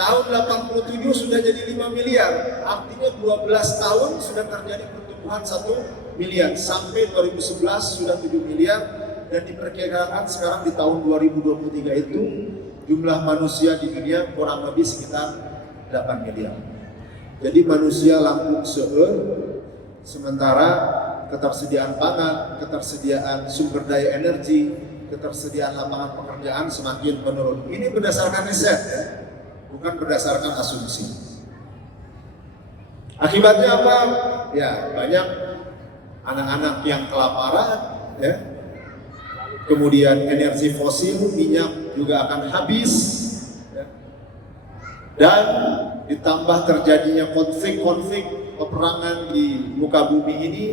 Tahun 87 sudah jadi 5 miliar. Artinya 12 tahun sudah terjadi pertumbuhan 1 miliar. Sampai 2011 sudah 7 miliar. Dan diperkirakan sekarang di tahun 2023 itu jumlah manusia di dunia kurang lebih sekitar 8 miliar. Jadi manusia langkung seueur, sementara ketersediaan pangan, ketersediaan sumber daya energi, ketersediaan lapangan pekerjaan semakin menurun. Ini berdasarkan riset ya, bukan berdasarkan asumsi. Akibatnya apa? Ya banyak anak-anak yang kelaparan, ya. Kemudian energi fosil, minyak juga akan habis, ya. Dan ditambah terjadinya konflik-konflik peperangan di muka bumi ini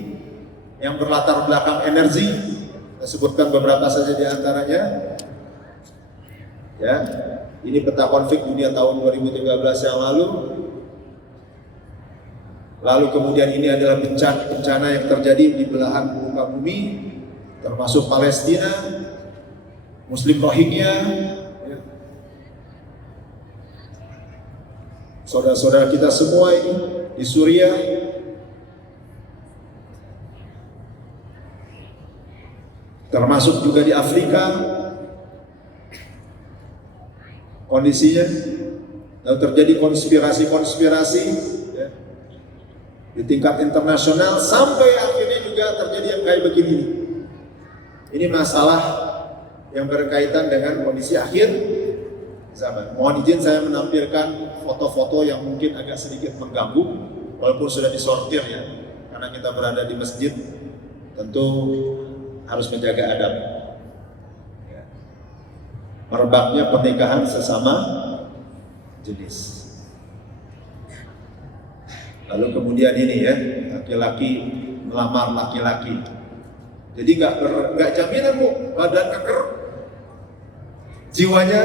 yang berlatar belakang energi. Saya sebutkan beberapa saja di antaranya. Ya, ini peta konflik dunia tahun 2013 yang lalu. Lalu kemudian ini adalah bencana yang terjadi di belahan muka bumi, termasuk Palestina, Muslim Rohingya, ya. Saudara-saudara kita semua ini di Suriah, termasuk juga di Afrika, kondisinya. Lalu terjadi konspirasi-konspirasi ya, di tingkat internasional, sampai akhirnya juga terjadi yang kayak begini. Ini masalah yang berkaitan dengan kondisi akhir zaman. Mohon izin saya menampilkan foto-foto yang mungkin agak sedikit mengganggu, walaupun sudah disortir ya, karena kita berada di masjid, tentu harus menjaga adab. Ya. Merebaknya pernikahan sesama jenis. Lalu kemudian ini ya, laki-laki melamar laki-laki. Jadi nggak jaminan bu, badan keker, jiwanya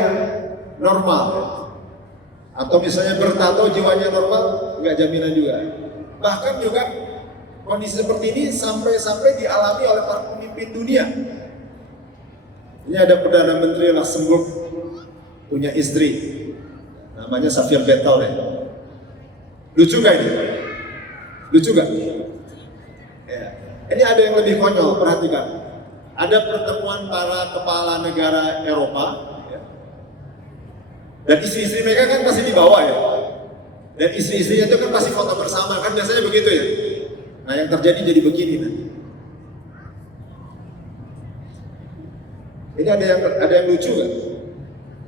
normal. Atau misalnya bertato jiwanya normal, nggak jaminan juga. Bahkan juga kondisi seperti ini sampai dialami oleh para pemimpin dunia. Ini ada Perdana Menteri Luxembourg punya istri, namanya Xavier Bettel ya. Lucu gak ini? Lucu gak? Ya. Ini ada yang lebih konyol, perhatikan. Ada pertemuan para kepala negara Eropa, ya. Dan istri-istri mereka kan pasti di bawah ya. Dan istri-istrinya itu kan pasti foto bersama, kan biasanya begitu ya. Nah yang terjadi jadi begini nanti. Ini ada yang lucu kan?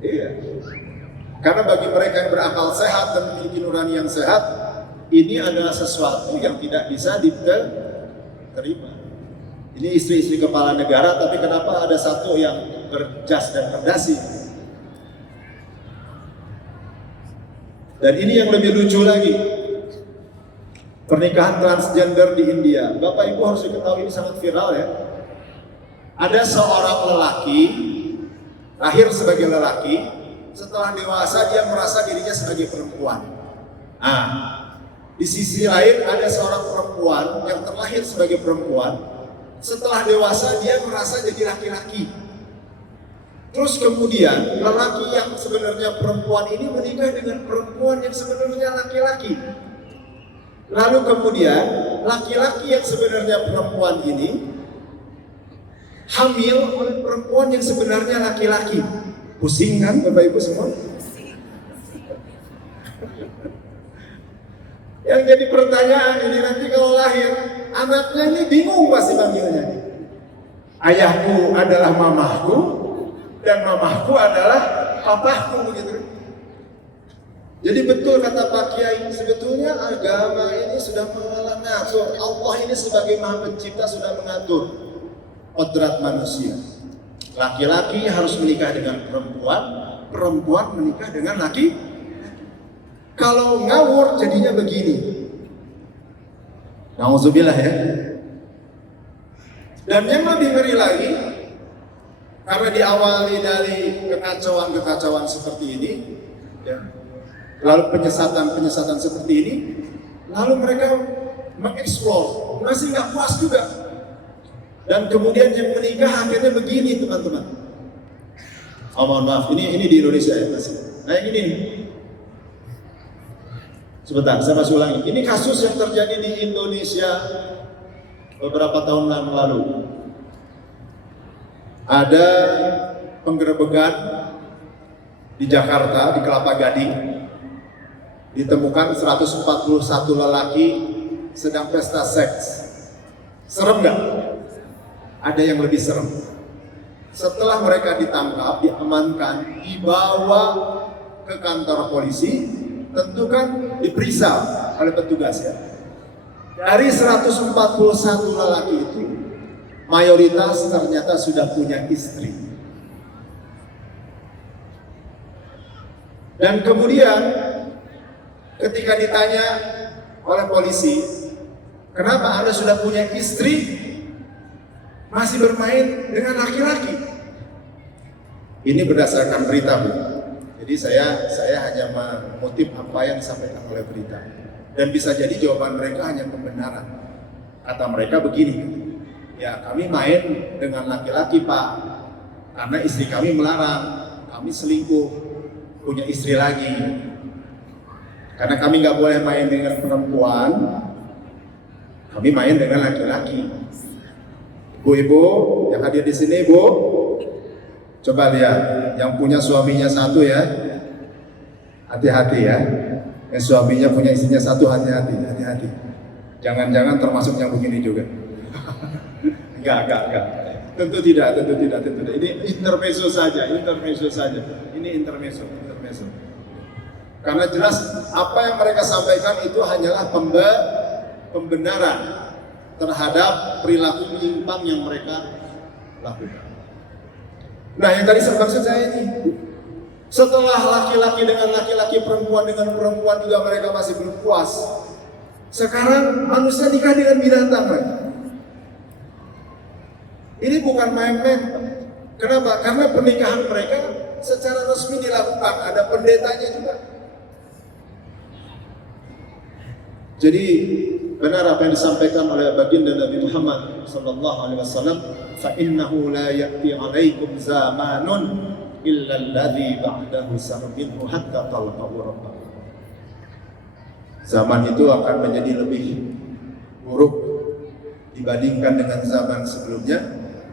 Iya. Karena bagi mereka yang berakal sehat dan memiliki nurani yang sehat, ini adalah sesuatu yang tidak bisa diterima. Ini istri-istri kepala negara, tapi kenapa ada satu yang berjas dan berdasi? Dan ini yang lebih lucu lagi, pernikahan transgender di India. Bapak Ibu harus diketahui ini sangat viral ya. Ada seorang lelaki lahir sebagai lelaki, setelah dewasa dia merasa dirinya sebagai perempuan. Nah, di sisi lain ada seorang perempuan yang terlahir sebagai perempuan, setelah dewasa dia merasa jadi laki-laki. Terus kemudian lelaki yang sebenarnya perempuan ini menikah dengan perempuan yang sebenarnya laki-laki. Lalu kemudian laki-laki yang sebenarnya perempuan ini hamil oleh perempuan yang sebenarnya laki-laki. Pusing kan Bapak Ibu semua? Yang jadi pertanyaan ini nanti kalau lahir, anaknya ini bingung pasti panggilnya. Ayahku adalah mamahku dan mamahku adalah papahku begitu. Jadi betul kata Pak Kiai, sebetulnya agama ini sudah mengatur. Allah ini sebagai Maha Pencipta sudah mengatur kodrat manusia. Laki-laki harus menikah dengan perempuan, perempuan menikah dengan laki. Kalau ngawur jadinya begini. Nauzubillah ya. Dan yang lebih ngeri lagi, karena diawali dari kekacauan-kekacauan seperti ini, ya, lalu penyesatan-penyesatan seperti ini, lalu mereka mengeksplor, masih nggak puas juga. Dan kemudian yang menikah akhirnya begini teman-teman. Oh mohon maaf, ini di Indonesia ya masih. Nah yang ini nih. Sebentar, saya masih ulangi. Ini kasus yang terjadi di Indonesia beberapa tahun yang lalu. Ada penggerebekan di Jakarta, di Kelapa Gading. Ditemukan 141 lelaki sedang pesta seks. Serem nggak? Ada yang lebih serem. Setelah mereka ditangkap, diamankan, dibawa ke kantor polisi, tentu kan diperiksa oleh petugas ya. Dari 141 lelaki itu, mayoritas ternyata sudah punya istri. Dan kemudian ketika ditanya oleh polisi, kenapa Anda sudah punya istri, masih bermain dengan laki-laki? Ini berdasarkan berita, Bu. Jadi saya hanya mengutip apa yang disampaikan oleh berita. Dan bisa jadi jawaban mereka hanya pembenaran. Kata mereka begini, ya kami main dengan laki-laki Pak, karena istri kami melarang, kami selingkuh, punya istri lagi. Karena kami nggak boleh main dengan perempuan, kami main dengan laki-laki. Ibu-ibu yang hadir di sini, Bu, coba lihat, yang punya suaminya satu ya, hati-hati ya. Yang suaminya punya istrinya satu, hati-hati. Jangan-jangan termasuk yang begini juga. Enggak. Tentu tidak. Ini intermezzo saja. Ini intermezzo. Karena jelas apa yang mereka sampaikan itu hanyalah pembenaran terhadap perilaku menyimpang yang mereka lakukan. Nah, yang tadi maksud saya ini, setelah laki-laki dengan laki-laki, perempuan dengan perempuan juga mereka masih belum puas. Sekarang manusia nikah dengan binatang lagi. Ini bukan main-main. Kenapa? Karena pernikahan mereka secara resmi dilakukan, ada pendetanya juga. Jadi benar apa yang disampaikan oleh baginda Nabi Muhammad sallallahu alaihi wasallam, fa innahu la ya'ti 'alaikum zamanun illa alladhi ba'dahu sarminhu hatta talqahu rabbakum. Zaman itu akan menjadi lebih buruk dibandingkan dengan zaman sebelumnya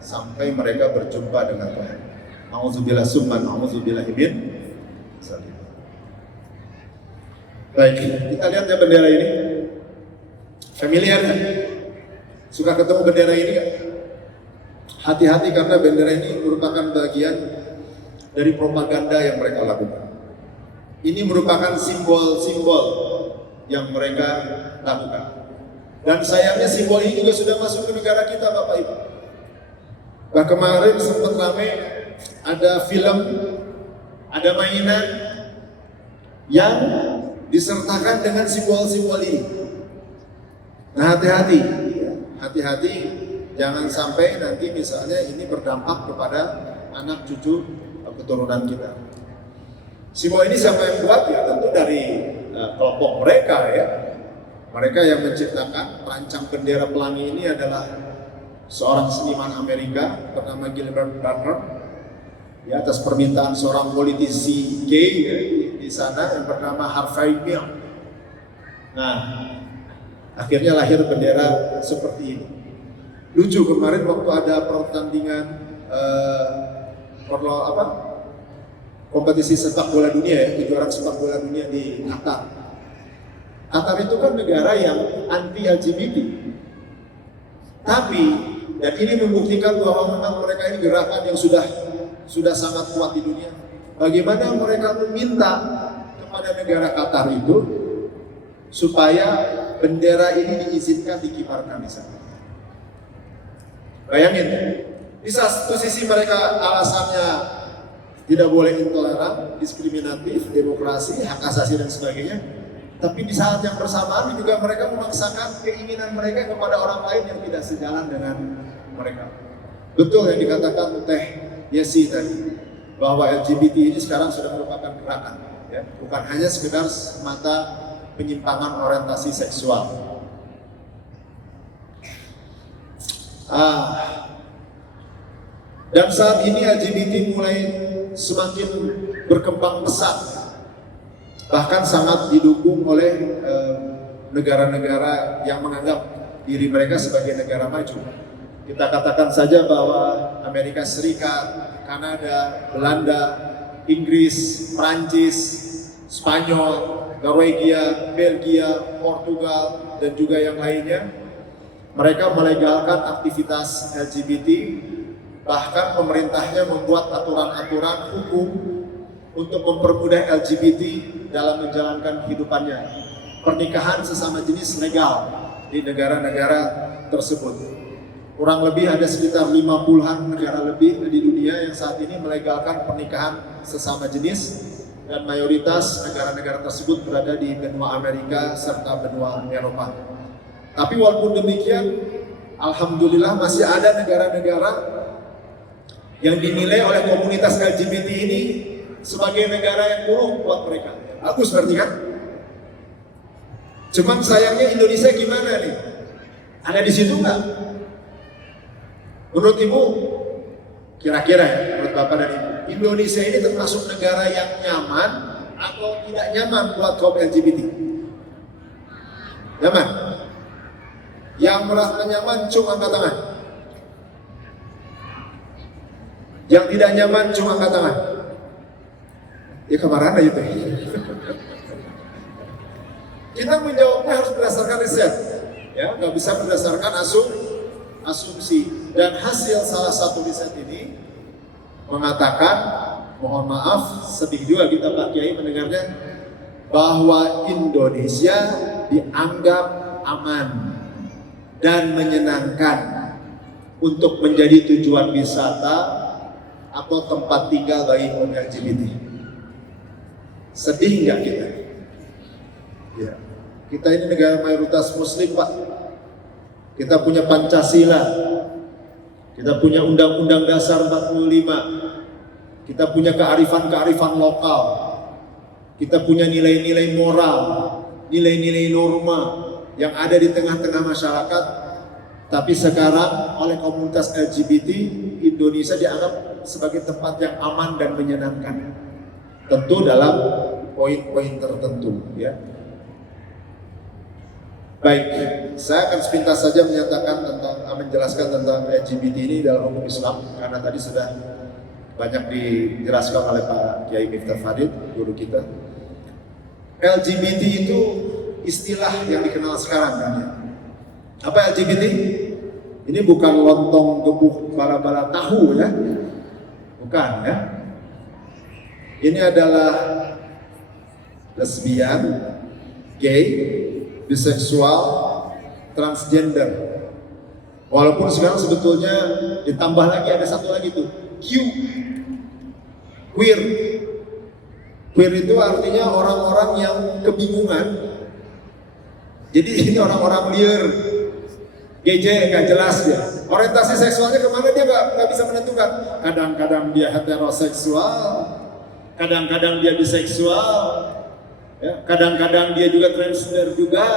sampai mereka berjumpa dengan Tuhan. Auzubillah summa auzubillah min dzalik. Baik, kita lihat ya bendera ini. Familiar kan? Suka ketemu bendera ini kan? Hati-hati karena bendera ini merupakan bagian dari propaganda yang mereka lakukan. Ini merupakan simbol-simbol yang mereka lakukan. Dan sayangnya simbol ini juga sudah masuk ke negara kita, Bapak Ibu. Bah kemarin sempat ramai ada film, ada mainan yang disertakan dengan simbol-simbol ini. Nah hati-hati, jangan sampai nanti misalnya ini berdampak kepada anak cucu keturunan kita. Simbol ini siapa yang buat? Ya tentu dari kelompok mereka ya. Mereka yang menciptakan perancang bendera pelangi ini adalah seorang seniman Amerika bernama Gilbert Barner. Ya, atas permintaan seorang politisi gay ya, di sana yang bernama Harvey Milk. Nah, akhirnya lahir bendera seperti ini. Lucu kemarin waktu ada pertandingan kompetisi sepak bola dunia ya, kejuaraan sepak bola dunia di Qatar. Qatar itu kan negara yang anti LGBT. Tapi, dan ini membuktikan bahwa memang mereka ini gerakan yang sudah sangat kuat di dunia. Bagaimana mereka meminta kepada negara Qatar itu supaya bendera ini diizinkan dikibarkan di sana. Bayangin, di satu sisi mereka alasannya tidak boleh intoleran, diskriminatif, demokrasi, hak asasi dan sebagainya. Tapi di saat yang bersamaan juga mereka memaksakan keinginan mereka kepada orang lain yang tidak sejalan dengan mereka. Betul yang dikatakan Teh Yesi tadi, bahwa LGBT ini sekarang sudah merupakan gerakan, ya, bukan hanya sekedar semata penyimpangan orientasi seksual. Dan saat ini LGBT mulai semakin berkembang pesat, bahkan sangat didukung oleh negara-negara yang menganggap diri mereka sebagai negara maju. Kita katakan saja bahwa Amerika Serikat, Kanada, Belanda, Inggris, Prancis, Spanyol, Norwegia, Belgia, Portugal, dan juga yang lainnya, mereka melegalkan aktivitas LGBT. Bahkan pemerintahnya membuat aturan-aturan hukum untuk mempermudah LGBT dalam menjalankan kehidupannya. Pernikahan sesama jenis legal di negara-negara tersebut. Kurang lebih ada sekitar 50-an negara lebih di dunia yang saat ini melegalkan pernikahan sesama jenis, dan mayoritas negara-negara tersebut berada di benua Amerika serta benua Eropa. Tapi walaupun demikian, alhamdulillah masih ada negara-negara yang dinilai oleh komunitas LGBT ini sebagai negara yang buruk buat mereka. Bagus berarti kan? Cuman sayangnya Indonesia gimana nih? Ada di situ nggak? Menurut Ibu, kira-kira ya, menurut Bapak dan Ibu, Indonesia ini termasuk negara yang nyaman atau tidak nyaman buat kaum LGBT? Nyaman? Yang merasa nyaman, cuma angkat tangan. Yang tidak nyaman, cuma angkat tangan. Ya kemarahan aja teh. Kita menjawabnya harus berdasarkan riset, ya, nggak bisa berdasarkan asumsi. Dan hasil salah satu riset ini mengatakan, mohon maaf, sedih juga kita Pak Kiai mendengarnya, bahwa Indonesia dianggap aman dan menyenangkan untuk menjadi tujuan wisata atau tempat tinggal bagi kaum LGBT. Sedih nggak kita? Ya. Kita ini negara mayoritas Muslim Pak. Kita punya Pancasila, kita punya Undang-Undang Dasar 45, kita punya kearifan-kearifan lokal, kita punya nilai-nilai moral, nilai-nilai norma yang ada di tengah-tengah masyarakat. Tapi sekarang oleh komunitas LGBT, Indonesia dianggap sebagai tempat yang aman dan menyenangkan. Tentu dalam poin-poin tertentu, ya. Baik, saya akan sepintas saja menjelaskan tentang LGBT ini dalam hukum Islam, karena tadi sudah banyak dijelaskan oleh Pak Kiai Miftah Farid, guru kita. LGBT itu istilah yang dikenal sekarang kan ya. Apa LGBT? Ini bukan lontong gebuk bala-bala tahu ya, bukan ya. Ini adalah lesbian, gay, biseksual, transgender. Walaupun sekarang sebetulnya ditambah lagi, ada satu lagi tuh, Q, queer. Queer itu artinya orang-orang yang kebingungan. Jadi ini orang-orang liar, GJ, nggak jelas dia. Orientasi seksualnya kemana dia nggak bisa menentukan. Kadang-kadang dia heteroseksual, kadang-kadang dia biseksual, ya, kadang-kadang dia juga transgender juga.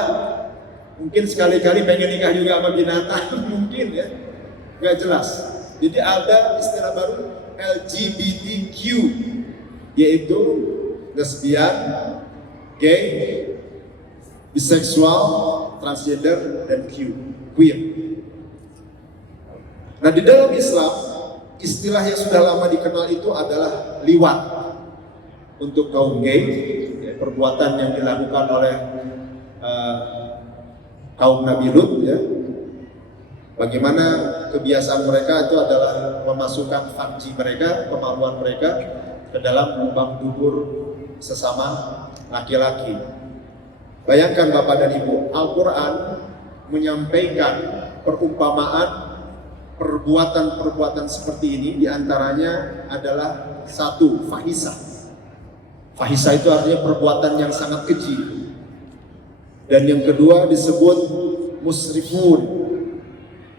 Mungkin sekali-kali pengen nikah juga sama binatang, mungkin ya, nggak jelas. Jadi ada istilah baru LGBTQ, yaitu lesbian, gay, biseksual, transgender, dan queer. Nah di dalam Islam, istilah yang sudah lama dikenal itu adalah liwat untuk kaum gay, ya, perbuatan yang dilakukan oleh kaum Nabi Lut ya. Bagaimana kebiasaan mereka itu adalah memasukkan farji mereka, kemaluan mereka ke dalam lubang dubur sesama laki-laki. Bayangkan Bapak dan Ibu, Al-Quran menyampaikan perumpamaan perbuatan-perbuatan seperti ini, diantaranya adalah satu, fahisah. Fahisah itu artinya perbuatan yang sangat keji. Dan yang kedua disebut musrifun,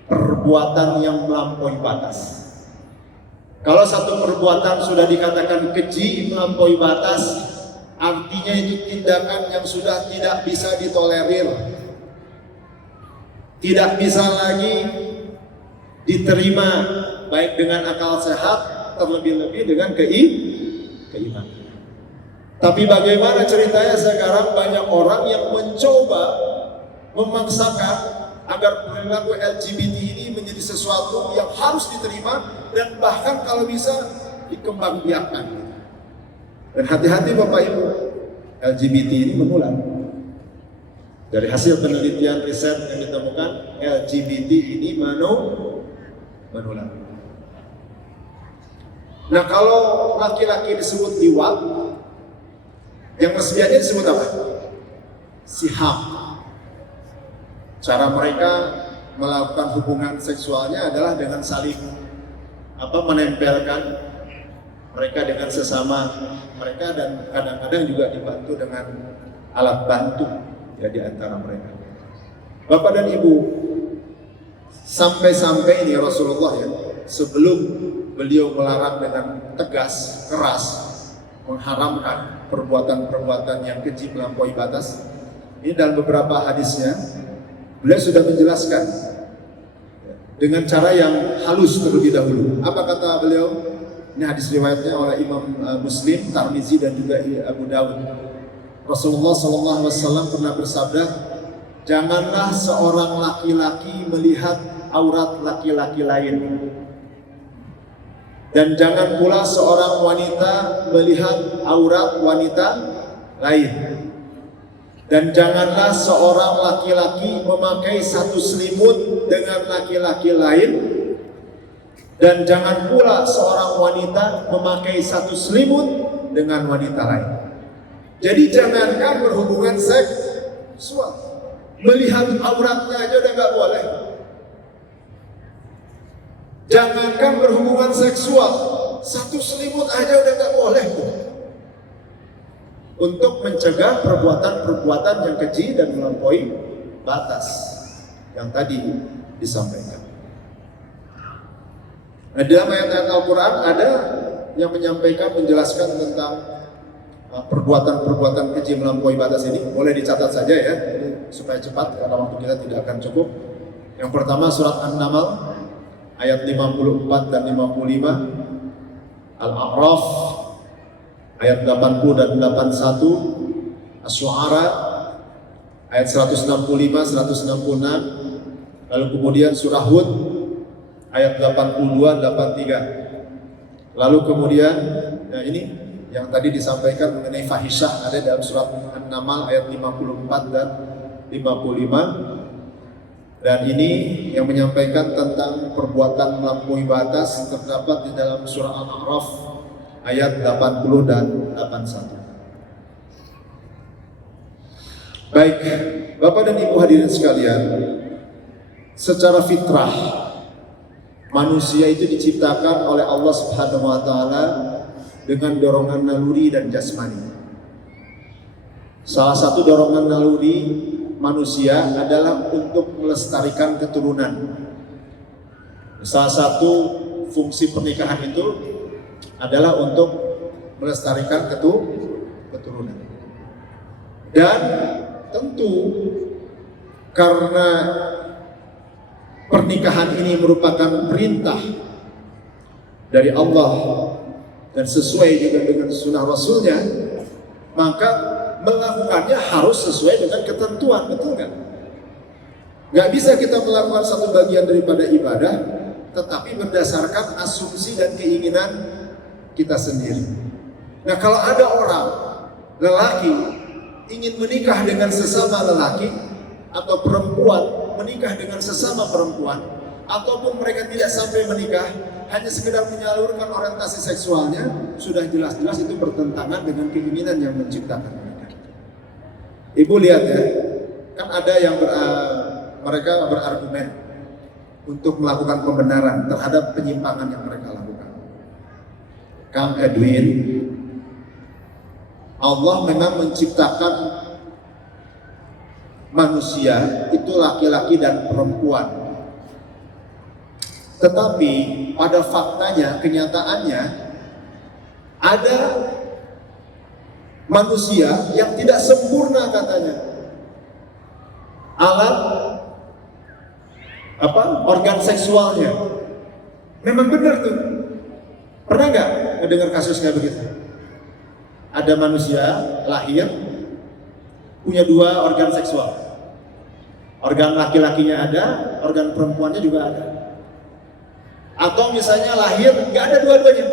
perbuatan yang melampaui batas. Kalau satu perbuatan sudah dikatakan keji, melampaui batas, artinya itu tindakan yang sudah tidak bisa ditolerir, tidak bisa lagi diterima baik dengan akal sehat, terlebih-lebih dengan keimanan. Tapi bagaimana ceritanya sekarang banyak orang yang mencoba memaksakan agar perilaku LGBT ini menjadi sesuatu yang harus diterima dan bahkan kalau bisa dikembangbiakkan. Dan hati-hati Bapak Ibu, LGBT ini menular. Dari hasil penelitian riset yang ditemukan, LGBT ini menular. Nah, kalau laki-laki disebut liwat, yang resminya disebut apa? Siham. Cara mereka melakukan hubungan seksualnya adalah dengan saling menempelkan mereka dengan sesama mereka, dan kadang-kadang juga dibantu dengan alat bantu ya di antara mereka. Bapak dan Ibu, sampai-sampai ini Rasulullah ya, sebelum beliau melarang dengan tegas, keras, mengharamkan perbuatan-perbuatan yang keji melampaui batas, ini dalam beberapa hadisnya beliau sudah menjelaskan dengan cara yang halus terlebih dahulu. Apa kata beliau? Ini hadis riwayatnya oleh Imam Muslim, Tirmizi dan juga Abu Dawud. Rasulullah SAW pernah bersabda, janganlah seorang laki-laki melihat aurat laki-laki lain, dan jangan pula seorang wanita melihat aurat wanita lain. Dan janganlah seorang laki-laki memakai satu selimut dengan laki-laki lain, dan jangan pula seorang wanita memakai satu selimut dengan wanita lain. Jadi jangankan berhubungan seksual, melihat auratnya aja udah gak boleh. Jangankan berhubungan seksual, satu selimut aja udah gak boleh. Untuk mencegah perbuatan-perbuatan yang keji dan melampaui batas yang tadi disampaikan. Nah, dalam ayat-ayat Al-Quran ada yang menjelaskan tentang perbuatan-perbuatan keji melampaui batas ini. Boleh dicatat saja ya, supaya cepat karena waktu kita tidak akan cukup. Yang pertama surat An-Naml ayat 54 dan 55, Al-A'raf ayat 80 dan 81, Asy-Syu'ara ayat 165, 166, lalu kemudian surah Hud ayat 82, 83. Lalu kemudian ini yang tadi disampaikan mengenai fahisyah ada dalam surat An-Naml ayat 54 dan 55. Dan ini yang menyampaikan tentang perbuatan melampaui batas terdapat di dalam surah Al-A'raf ayat 80 dan 81. Baik, Bapak dan Ibu hadirin sekalian, secara fitrah manusia itu diciptakan oleh Allah Subhanahu wa taala dengan dorongan naluri dan jasmani. Salah satu dorongan naluri manusia adalah untuk melestarikan keturunan. Salah satu fungsi pernikahan itu adalah untuk melestarikan keturunan. Dan tentu karena pernikahan ini merupakan perintah dari Allah dan sesuai juga dengan sunnah Rasulnya, maka melakukannya harus sesuai dengan ketentuan, betul kan? Gak bisa kita melakukan satu bagian daripada ibadah tetapi berdasarkan asumsi dan keinginan kita sendiri. Nah, kalau ada orang lelaki ingin menikah dengan sesama lelaki atau perempuan menikah dengan sesama perempuan, ataupun mereka tidak sampai menikah, hanya sekedar menyalurkan orientasi seksualnya, sudah jelas-jelas itu bertentangan dengan keinginan yang menciptakan mereka. Ibu lihat ya, kan ada yang mereka berargumen untuk melakukan pembenaran terhadap penyimpangan yang mereka lakukan. Kang Edwin, Allah memang menciptakan manusia itu laki-laki dan perempuan. Tetapi pada faktanya, kenyataannya ada manusia yang tidak sempurna katanya. Alat organ seksualnya. Memang benar tuh. Pernah nggak mendengar kasus kayak begitu? Ada manusia lahir punya 2 organ seksual. Organ laki-lakinya ada, organ perempuannya juga ada. Atau misalnya lahir nggak ada dua-duanya.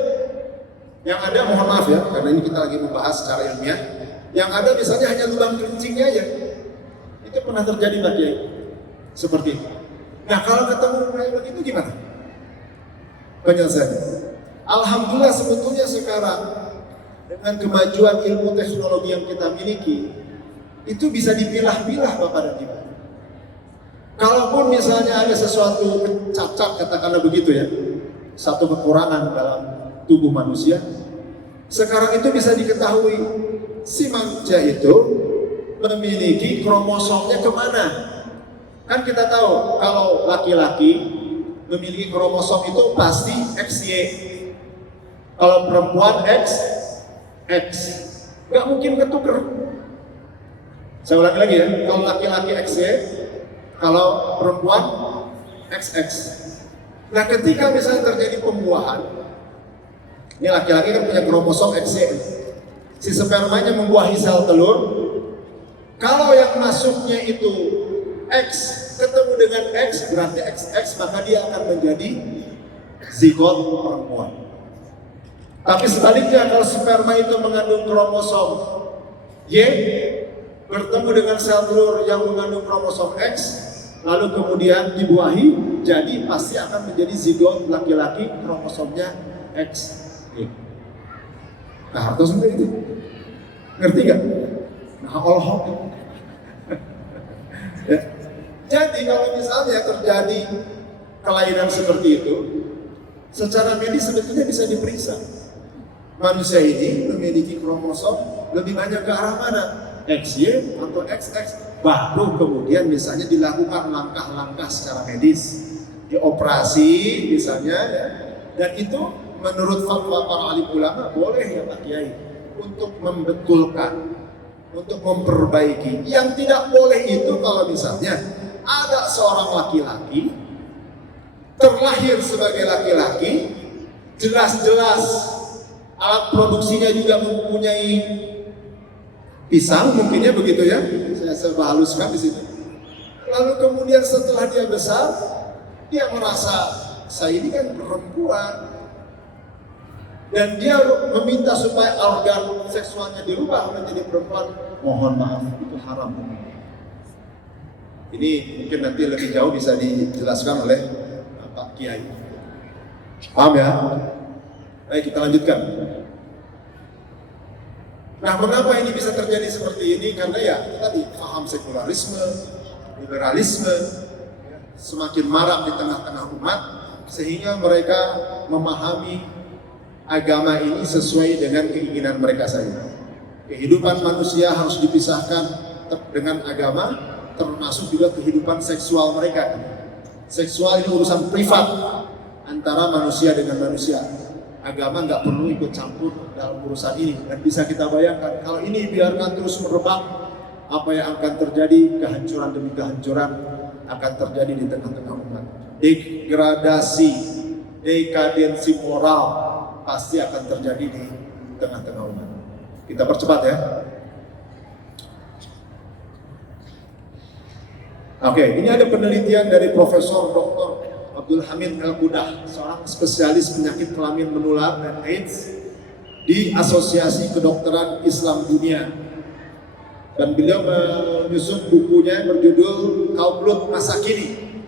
Yang ada, mohon maaf ya, karena ini kita lagi membahas secara ilmiah. Yang ada misalnya hanya lubang kerincingnya aja. Itu pernah terjadi Pak Kiai. Seperti itu. Nah kalau ketemu kayak begitu gimana penyelesaiannya? Alhamdulillah sebetulnya sekarang dengan kemajuan ilmu teknologi yang kita miliki, itu bisa dipilah-pilah Bapak dan Ibu. Kalaupun misalnya ada sesuatu cacat, katakanlah begitu ya, satu kekurangan dalam tubuh manusia, sekarang itu bisa diketahui si manusia itu memiliki kromosomnya kemana. Kan kita tahu kalau laki-laki memiliki kromosom itu pasti XY, kalau perempuan X, nggak mungkin ketuker. Saya ulangi lagi ya, kalau laki-laki XY, kalau perempuan XX. Nah ketika misalnya terjadi pembuahan, ini laki-laki kan punya kromosom XY, si spermanya membuahi sel telur. Kalau yang masuknya itu X ketemu dengan X, berarti XX, maka dia akan menjadi zigot perempuan. Tapi sebaliknya kalau sperma itu mengandung kromosom Y bertemu dengan sel telur yang mengandung kromosom X, lalu kemudian dibuahi, jadi pasti akan menjadi zigot laki-laki kromosomnya X. Nah, harus seperti itu. Ngerti gak? Nah, Allah. Ya. Jadi kalau misalnya terjadi kelainan seperti itu, secara medis sebetulnya bisa diperiksa. Manusia ini memiliki kromosom lebih banyak ke arah mana? XY atau XX? Baru kemudian misalnya dilakukan langkah-langkah secara medis, dioperasi misalnya, ya. Dan itu menurut fatwa para alim ulama boleh ya Pak Kiai untuk membetulkan, untuk memperbaiki. Yang tidak boleh itu kalau misalnya ada seorang laki-laki terlahir sebagai laki-laki, jelas-jelas alat produksinya juga mempunyai pisang, mungkinnya begitu ya. Saya haluskan di sini. Lalu kemudian setelah dia besar, dia merasa saya ini kan perempuan, dan dia meminta supaya organ seksualnya dirubah menjadi perempuan. Mohon maaf, itu haram. Ini mungkin nanti lebih jauh bisa dijelaskan oleh Pak Kiai. Paham ya? Baik, kita lanjutkan. Nah, mengapa ini bisa terjadi seperti ini? Karena ya tadi paham sekularisme, liberalisme semakin marak di tengah-tengah umat, sehingga mereka memahami agama ini sesuai dengan keinginan mereka saja. Kehidupan manusia harus dipisahkan dengan agama, termasuk juga kehidupan seksual mereka. Seksual ini urusan privat antara manusia dengan manusia. Agama nggak perlu ikut campur dalam urusan ini. Dan bisa kita bayangkan kalau ini biarkan terus merebak, apa yang akan terjadi? Kehancuran demi kehancuran akan terjadi di tengah-tengah umat. Degradasi, dekadensi moral pasti akan terjadi di tengah-tengah umat. Kita percepat ya. Oke, ini ada penelitian dari Profesor Dr. Abdul Hamid Al-Qudah, seorang spesialis penyakit kelamin menular dan AIDS di Asosiasi Kedokteran Islam Dunia. dan beliau menyusun bukunya yang berjudul Kaum Lut Masa Kini.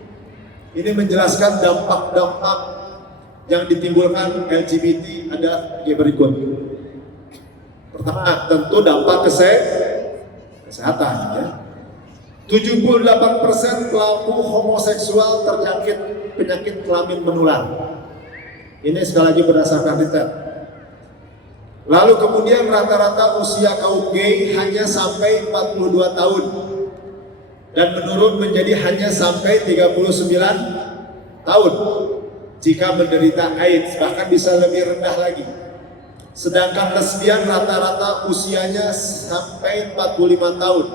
Ini menjelaskan dampak-dampak yang ditimbulkan LGBT ada di berikut. Pertama, tentu dampak kesehatan ya. 78% pelaku homoseksual terjangkit penyakit kelamin menular. Ini sekali lagi berdasarkan riset. Lalu kemudian rata-rata usia kaum gay hanya sampai 42 tahun dan menurun menjadi hanya sampai 39 tahun jika menderita AIDS, bahkan bisa lebih rendah lagi. Sedangkan lesbian rata-rata usianya sampai 45 tahun.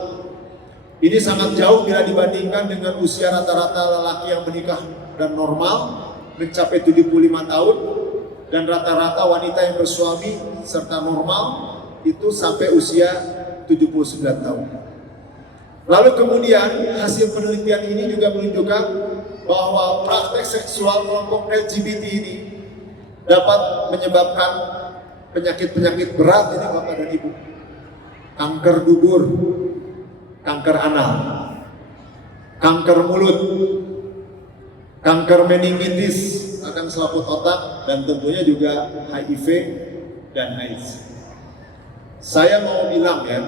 Ini sangat jauh bila dibandingkan dengan usia rata-rata lelaki yang menikah dan normal mencapai 75 tahun, dan rata-rata wanita yang bersuami serta normal itu sampai usia 79 tahun. Lalu kemudian hasil penelitian ini juga menunjukkan bahwa praktek seksual kelompok LGBT ini dapat menyebabkan penyakit-penyakit berat ini Bapak dan Ibu. Kanker dubur, kanker anal, kanker mulut, kanker meningitis, radang selaput otak, dan tentunya juga HIV dan AIDS. Saya mau bilang ya,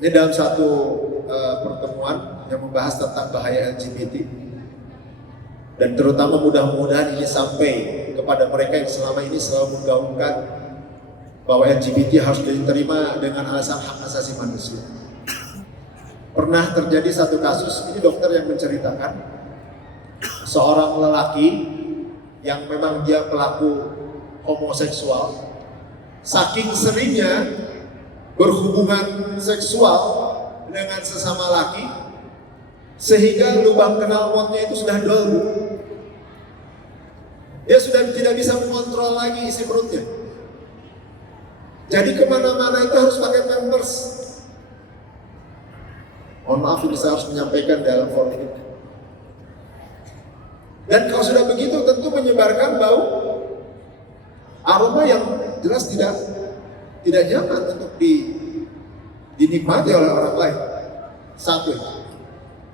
ini dalam satu pertemuan yang membahas tentang bahaya LGBT, dan terutama mudah-mudahan ini sampai kepada mereka yang selama ini selalu menggaungkan bahwa LGBT harus diterima dengan alasan hak asasi manusia. Pernah terjadi satu kasus, ini dokter yang menceritakan, seorang lelaki yang memang dia pelaku homoseksual, saking seringnya berhubungan seksual dengan sesama laki, sehingga lubang knalpotnya itu sudah dolbu. Dia sudah tidak bisa mengontrol lagi isi perutnya. Jadi kemana-mana itu harus pakai pampers. Mohon maaf, ini saya harus menyampaikan dalam forum ini. Dan kalau sudah begitu tentu menyebarkan bau aroma yang jelas tidak nyaman untuk dinikmati oleh orang lain. Satu.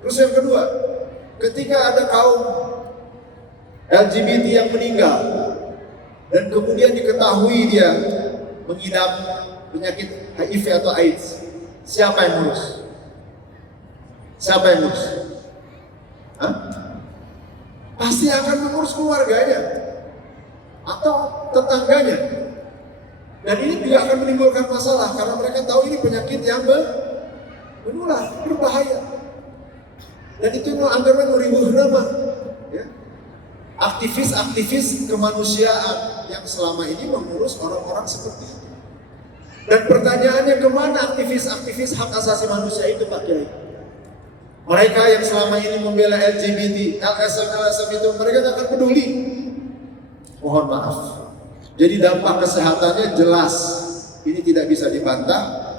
Terus yang kedua, ketika ada kaum LGBT yang meninggal dan kemudian diketahui dia mengidap penyakit HIV atau AIDS, siapa yang ngurus? Siapa yang ngurus? Hah? Pasti akan mengurus keluarganya atau tetangganya. Dan ini juga akan menimbulkan masalah karena mereka tahu ini penyakit yang menular, berbahaya. Dan itu anggaran ribu nama. Ya. Aktivis-aktivis kemanusiaan yang selama ini mengurus orang-orang seperti itu. Dan pertanyaannya, kemana aktivis-aktivis hak asasi manusia itu Pak Kiai? Mereka yang selama ini membela LGBT, LSM itu, mereka tidak akan peduli. Mohon maaf. Jadi dampak kesehatannya jelas. Ini tidak bisa dibantah.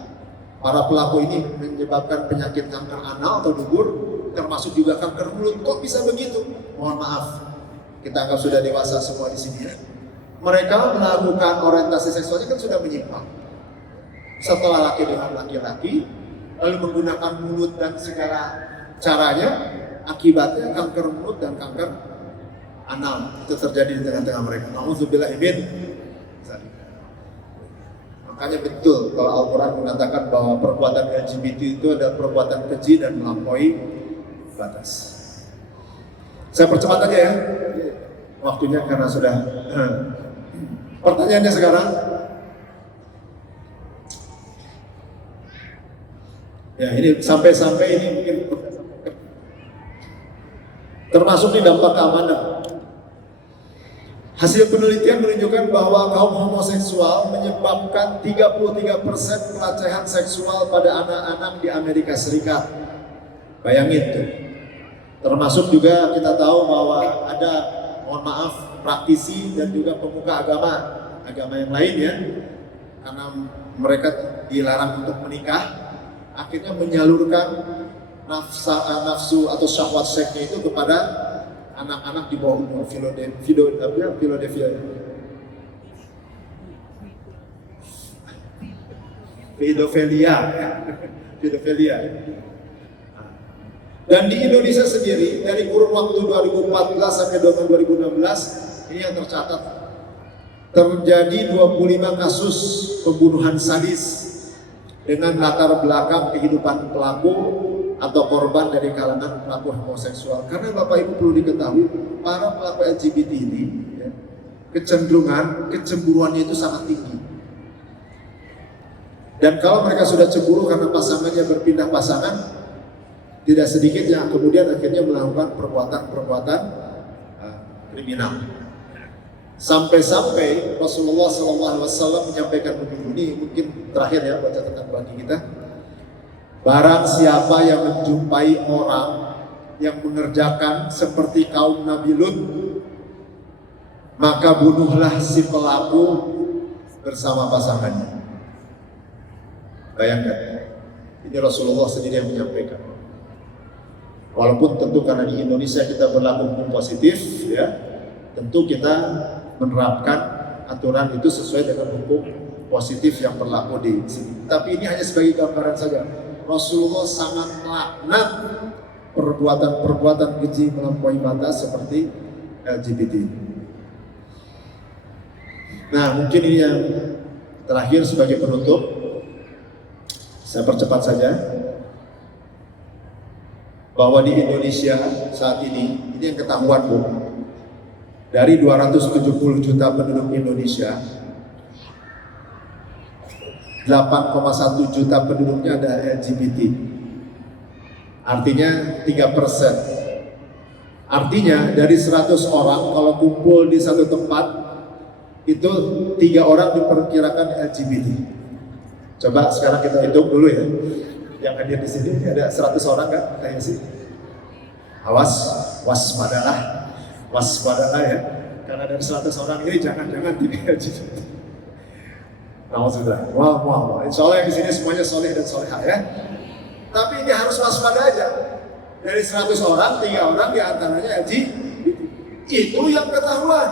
Para pelaku ini menyebabkan penyakit kanker anal atau dubur, termasuk juga kanker mulut. Kok bisa begitu? Mohon maaf. Kita anggap sudah dewasa semua di sini. Mereka melakukan orientasi seksualnya kan sudah menyimpang. Setelah laki dengan laki-laki, lalu menggunakan mulut dan segala caranya, akibatnya kanker mulut dan kanker anal itu terjadi di tengah-tengah mereka. Nauzubillah min dzalik. Makanya betul kalau Al-Quran mengatakan bahwa perbuatan LGBT itu adalah perbuatan keji dan melampaui batas. Saya percepat aja ya, waktunya karena sudah. Pertanyaannya sekarang, ya ini sampai-sampai ini mungkin termasuk di dampak keamanan. Hasil penelitian menunjukkan bahwa kaum homoseksual menyebabkan 33% pelecehan seksual pada anak-anak di Amerika Serikat. Bayangin tuh. Termasuk juga kita tahu bahwa ada, mohon maaf, praktisi dan juga pemuka agama yang lain ya, karena mereka dilarang untuk menikah, akhirnya menyalurkan nafsu atau syahwat seksnya itu kepada anak-anak di bawah umur Philadelphia. pedofilia, pedofilia. Dan di Indonesia sendiri dari kurun waktu 2014 sampai dengan 2016 ini yang tercatat terjadi 25 kasus pembunuhan sadis dengan latar belakang kehidupan pelaku atau korban dari kalangan pelaku homoseksual. Karena Bapak Ibu perlu diketahui, para pelaku LGBT ini ya, kecenderungan kecemburuannya itu sangat tinggi. Dan kalau mereka sudah cemburu karena pasangannya berpindah pasangan, tidak sedikit yang kemudian akhirnya melakukan perbuatan-perbuatan kriminal. Sampai-sampai Rasulullah SAW menyampaikan begini, ini mungkin terakhir ya baca tentang bagi kita. Barang siapa yang menjumpai orang yang mengerjakan seperti kaum Nabi Lut, maka bunuhlah si pelaku bersama pasangannya. Bayangkan, ini Rasulullah sendiri yang menyampaikan. Walaupun tentu karena di Indonesia kita berlaku hukum positif, ya, tentu kita menerapkan aturan itu sesuai dengan hukum positif yang berlaku di sini. Tapi ini hanya sebagai gambaran saja. Rasulullah sangat melaknat perbuatan-perbuatan keji melampaui batas seperti LGBT. Nah, mungkin ini yang terakhir sebagai penutup. Saya percepat saja. Bahwa di Indonesia saat ini yang ketahuan Bu, dari 270 juta penduduk Indonesia, 8,1 juta penduduknya ada LGBT. Artinya 3%. Artinya dari 100 orang kalau kumpul di satu tempat, itu 3 orang diperkirakan LGBT. Coba sekarang kita hitung dulu ya. Yang hadir di sini ada 100 orang nggak? Kayaknya sih. Awas, waspadalah ya. Karena dari 100 orang ini jangan-jangan tidak LGBT. Nah, sudah. Wah. Insya Allah yang di sini semuanya soleh dan soleha ya. Tapi ini harus waspada aja. Dari 100 orang, 3 orang diantaranya LGBT. Itu yang ketahuan.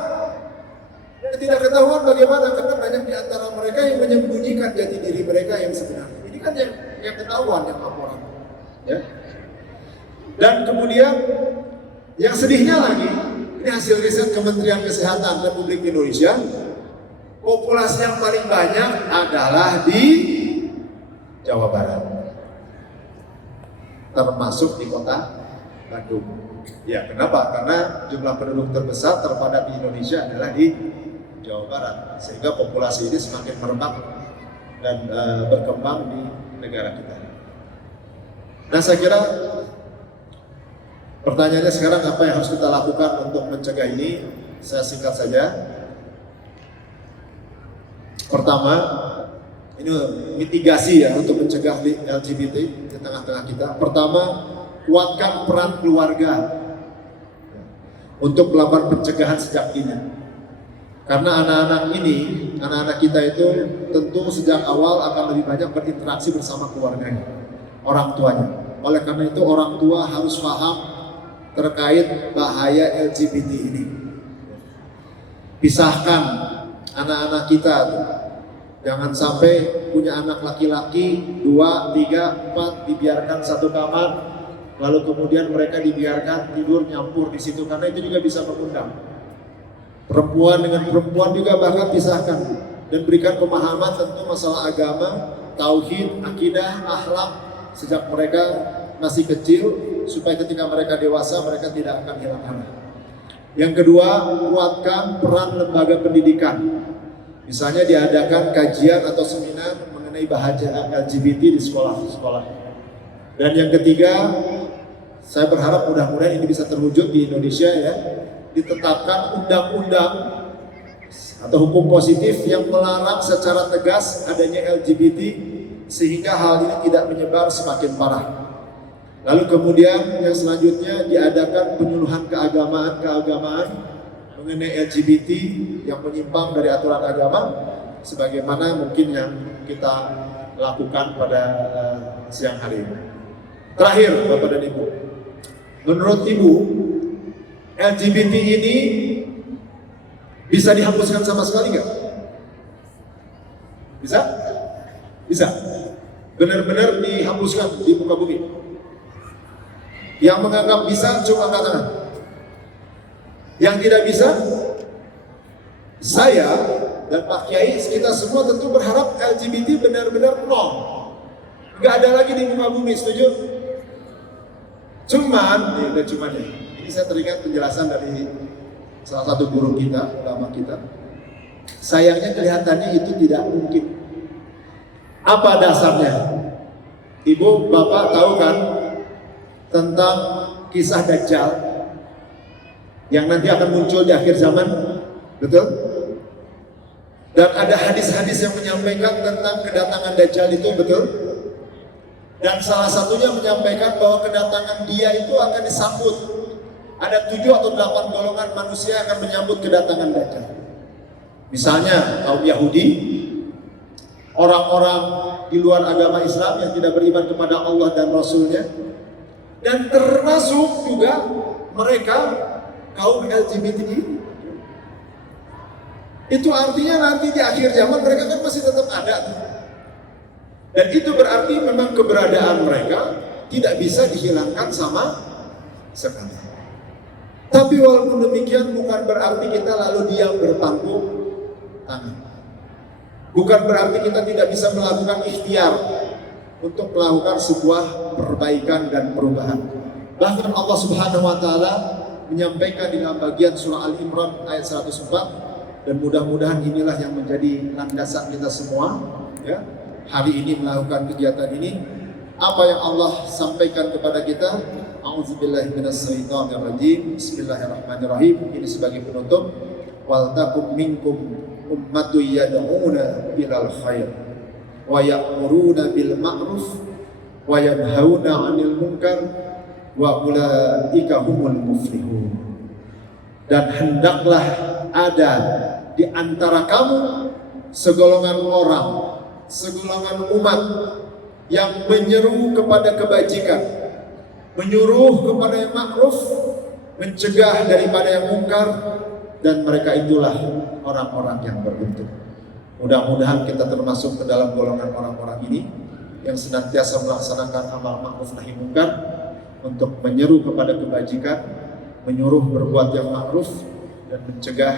Yang tidak ketahuan bagaimana? Karena banyak di antara mereka yang menyembunyikan jati diri mereka yang sebenarnya. Ini kan yang ketahuan, yang laporan. Ya. Dan kemudian yang sedihnya lagi, ini hasil riset Kementerian Kesehatan Republik Indonesia, populasi yang paling banyak adalah di Jawa Barat, termasuk di kota Bandung. Ya, kenapa? Karena jumlah penduduk terbesar terpadat di Indonesia adalah di Jawa Barat, sehingga populasi ini semakin merebak dan berkembang di negara kita. Nah, saya kira pertanyaannya sekarang apa yang harus kita lakukan untuk mencegah ini? Saya singkat saja. Pertama, ini mitigasi ya untuk mencegah LGBT di tengah-tengah kita. Pertama, kuatkan peran keluarga untuk melakukan pencegahan sejak dini. Karena anak-anak kita itu tentu sejak awal akan lebih banyak berinteraksi bersama keluarganya, orang tuanya. Oleh karena itu orang tua harus paham terkait bahaya LGBT ini. Pisahkan anak-anak kita, jangan sampai punya anak laki-laki 2, 3, 4 dibiarkan satu kamar, lalu kemudian mereka dibiarkan tidur nyampur di situ, karena itu juga bisa mengundang. Perempuan dengan perempuan juga bahkan pisahkan, dan berikan pemahaman tentu masalah agama, tauhid, akidah, akhlak sejak mereka masih kecil supaya ketika mereka dewasa mereka tidak akan hilang arah. Yang kedua, kuatkan peran lembaga pendidikan. Misalnya diadakan kajian atau seminar mengenai bahaya LGBT di sekolah-sekolah. Dan yang ketiga, saya berharap mudah-mudahan ini bisa terwujud di Indonesia ya. Ditetapkan undang-undang atau hukum positif yang melarang secara tegas adanya LGBT sehingga hal ini tidak menyebar semakin parah. Lalu kemudian yang selanjutnya diadakan penyuluhan keagamaan mengenai LGBT yang menyimpang dari aturan agama, sebagaimana mungkin yang kita lakukan pada siang hari ini. Terakhir, Bapak dan Ibu, menurut Ibu, LGBT ini bisa dihapuskan sama sekali nggak? Bisa? Bisa. benar-benar dihapuskan di muka bumi. Yang menganggap bisa cuma angkat tangan. Yang tidak bisa, saya dan Pak Kiai, kita semua tentu berharap LGBT benar-benar nol. Nggak ada lagi di muka bumi, setuju? Cuman, ini saya teringat penjelasan dari salah satu guru kita, ulama kita. Sayangnya kelihatannya itu tidak mungkin. Apa dasarnya? Ibu, Bapak tahu kan tentang kisah Dajjal yang nanti akan muncul di akhir zaman, betul? Dan ada hadis-hadis yang menyampaikan tentang kedatangan Dajjal itu, betul? Dan salah satunya menyampaikan bahwa kedatangan dia itu akan disambut. Ada 7 atau 8 golongan manusia akan menyambut kedatangan Dajjal. Misalnya kaum Yahudi, orang-orang di luar agama Islam yang tidak beriman kepada Allah dan Rasul-Nya, dan termasuk juga mereka kaum LGBTI. Itu artinya nanti di akhir zaman mereka kan masih tetap ada. Dan itu berarti memang keberadaan mereka tidak bisa dihilangkan sama sekali. Tapi walaupun demikian bukan berarti kita lalu diam berpangku tangan. Bukan berarti kita tidak bisa melakukan ikhtiar untuk melakukan sebuah perbaikan dan perubahan. Bahkan Allah Subhanahu wa taala menyampaikan di dalam bagian surah Al-Imran ayat 104, dan mudah-mudahan inilah yang menjadi landasan kita semua ya. Hari ini melakukan kegiatan ini, apa yang Allah sampaikan kepada kita, a'udzubillahi minasyaitonirrajim, bismillahirrahmanirrahim, ini sebagai penutup, wal takum minkum ummatu yad'una ilal khair wa ya'muruna bil ma'ruf wa yanhauna 'anil munkar wa ulaika humul muflihun. Dan hendaklah ada di antara kamu segolongan orang, segolongan umat yang menyeru kepada kebajikan, menyuruh kepada yang ma'ruf, mencegah daripada yang mungkar, dan mereka itulah orang-orang yang beruntung. Mudah-mudahan kita termasuk ke dalam golongan orang-orang ini yang senantiasa melaksanakan amal ma'ruf nahi munkar, untuk menyeru kepada kebajikan, menyuruh berbuat yang ma'ruf, dan mencegah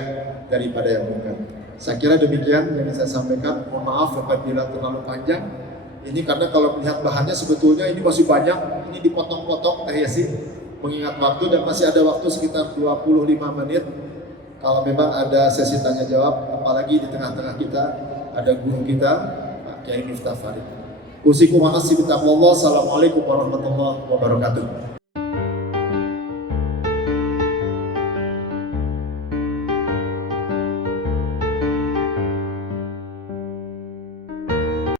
daripada yang mungkar. Saya kira demikian yang saya sampaikan. Mohon maaf apabila terlalu panjang. Ini karena kalau melihat bahannya sebetulnya ini masih banyak. Ini dipotong-potong Teh Yasin, mengingat waktu, dan masih ada waktu sekitar 25 menit. Kalau memang ada sesi tanya jawab, apalagi di tengah-tengah kita ada guru kita Pak Kiai Miftah Farid. Usikum wa nasibi taqwallah. Assalamualaikum warahmatullahi wabarakatuh.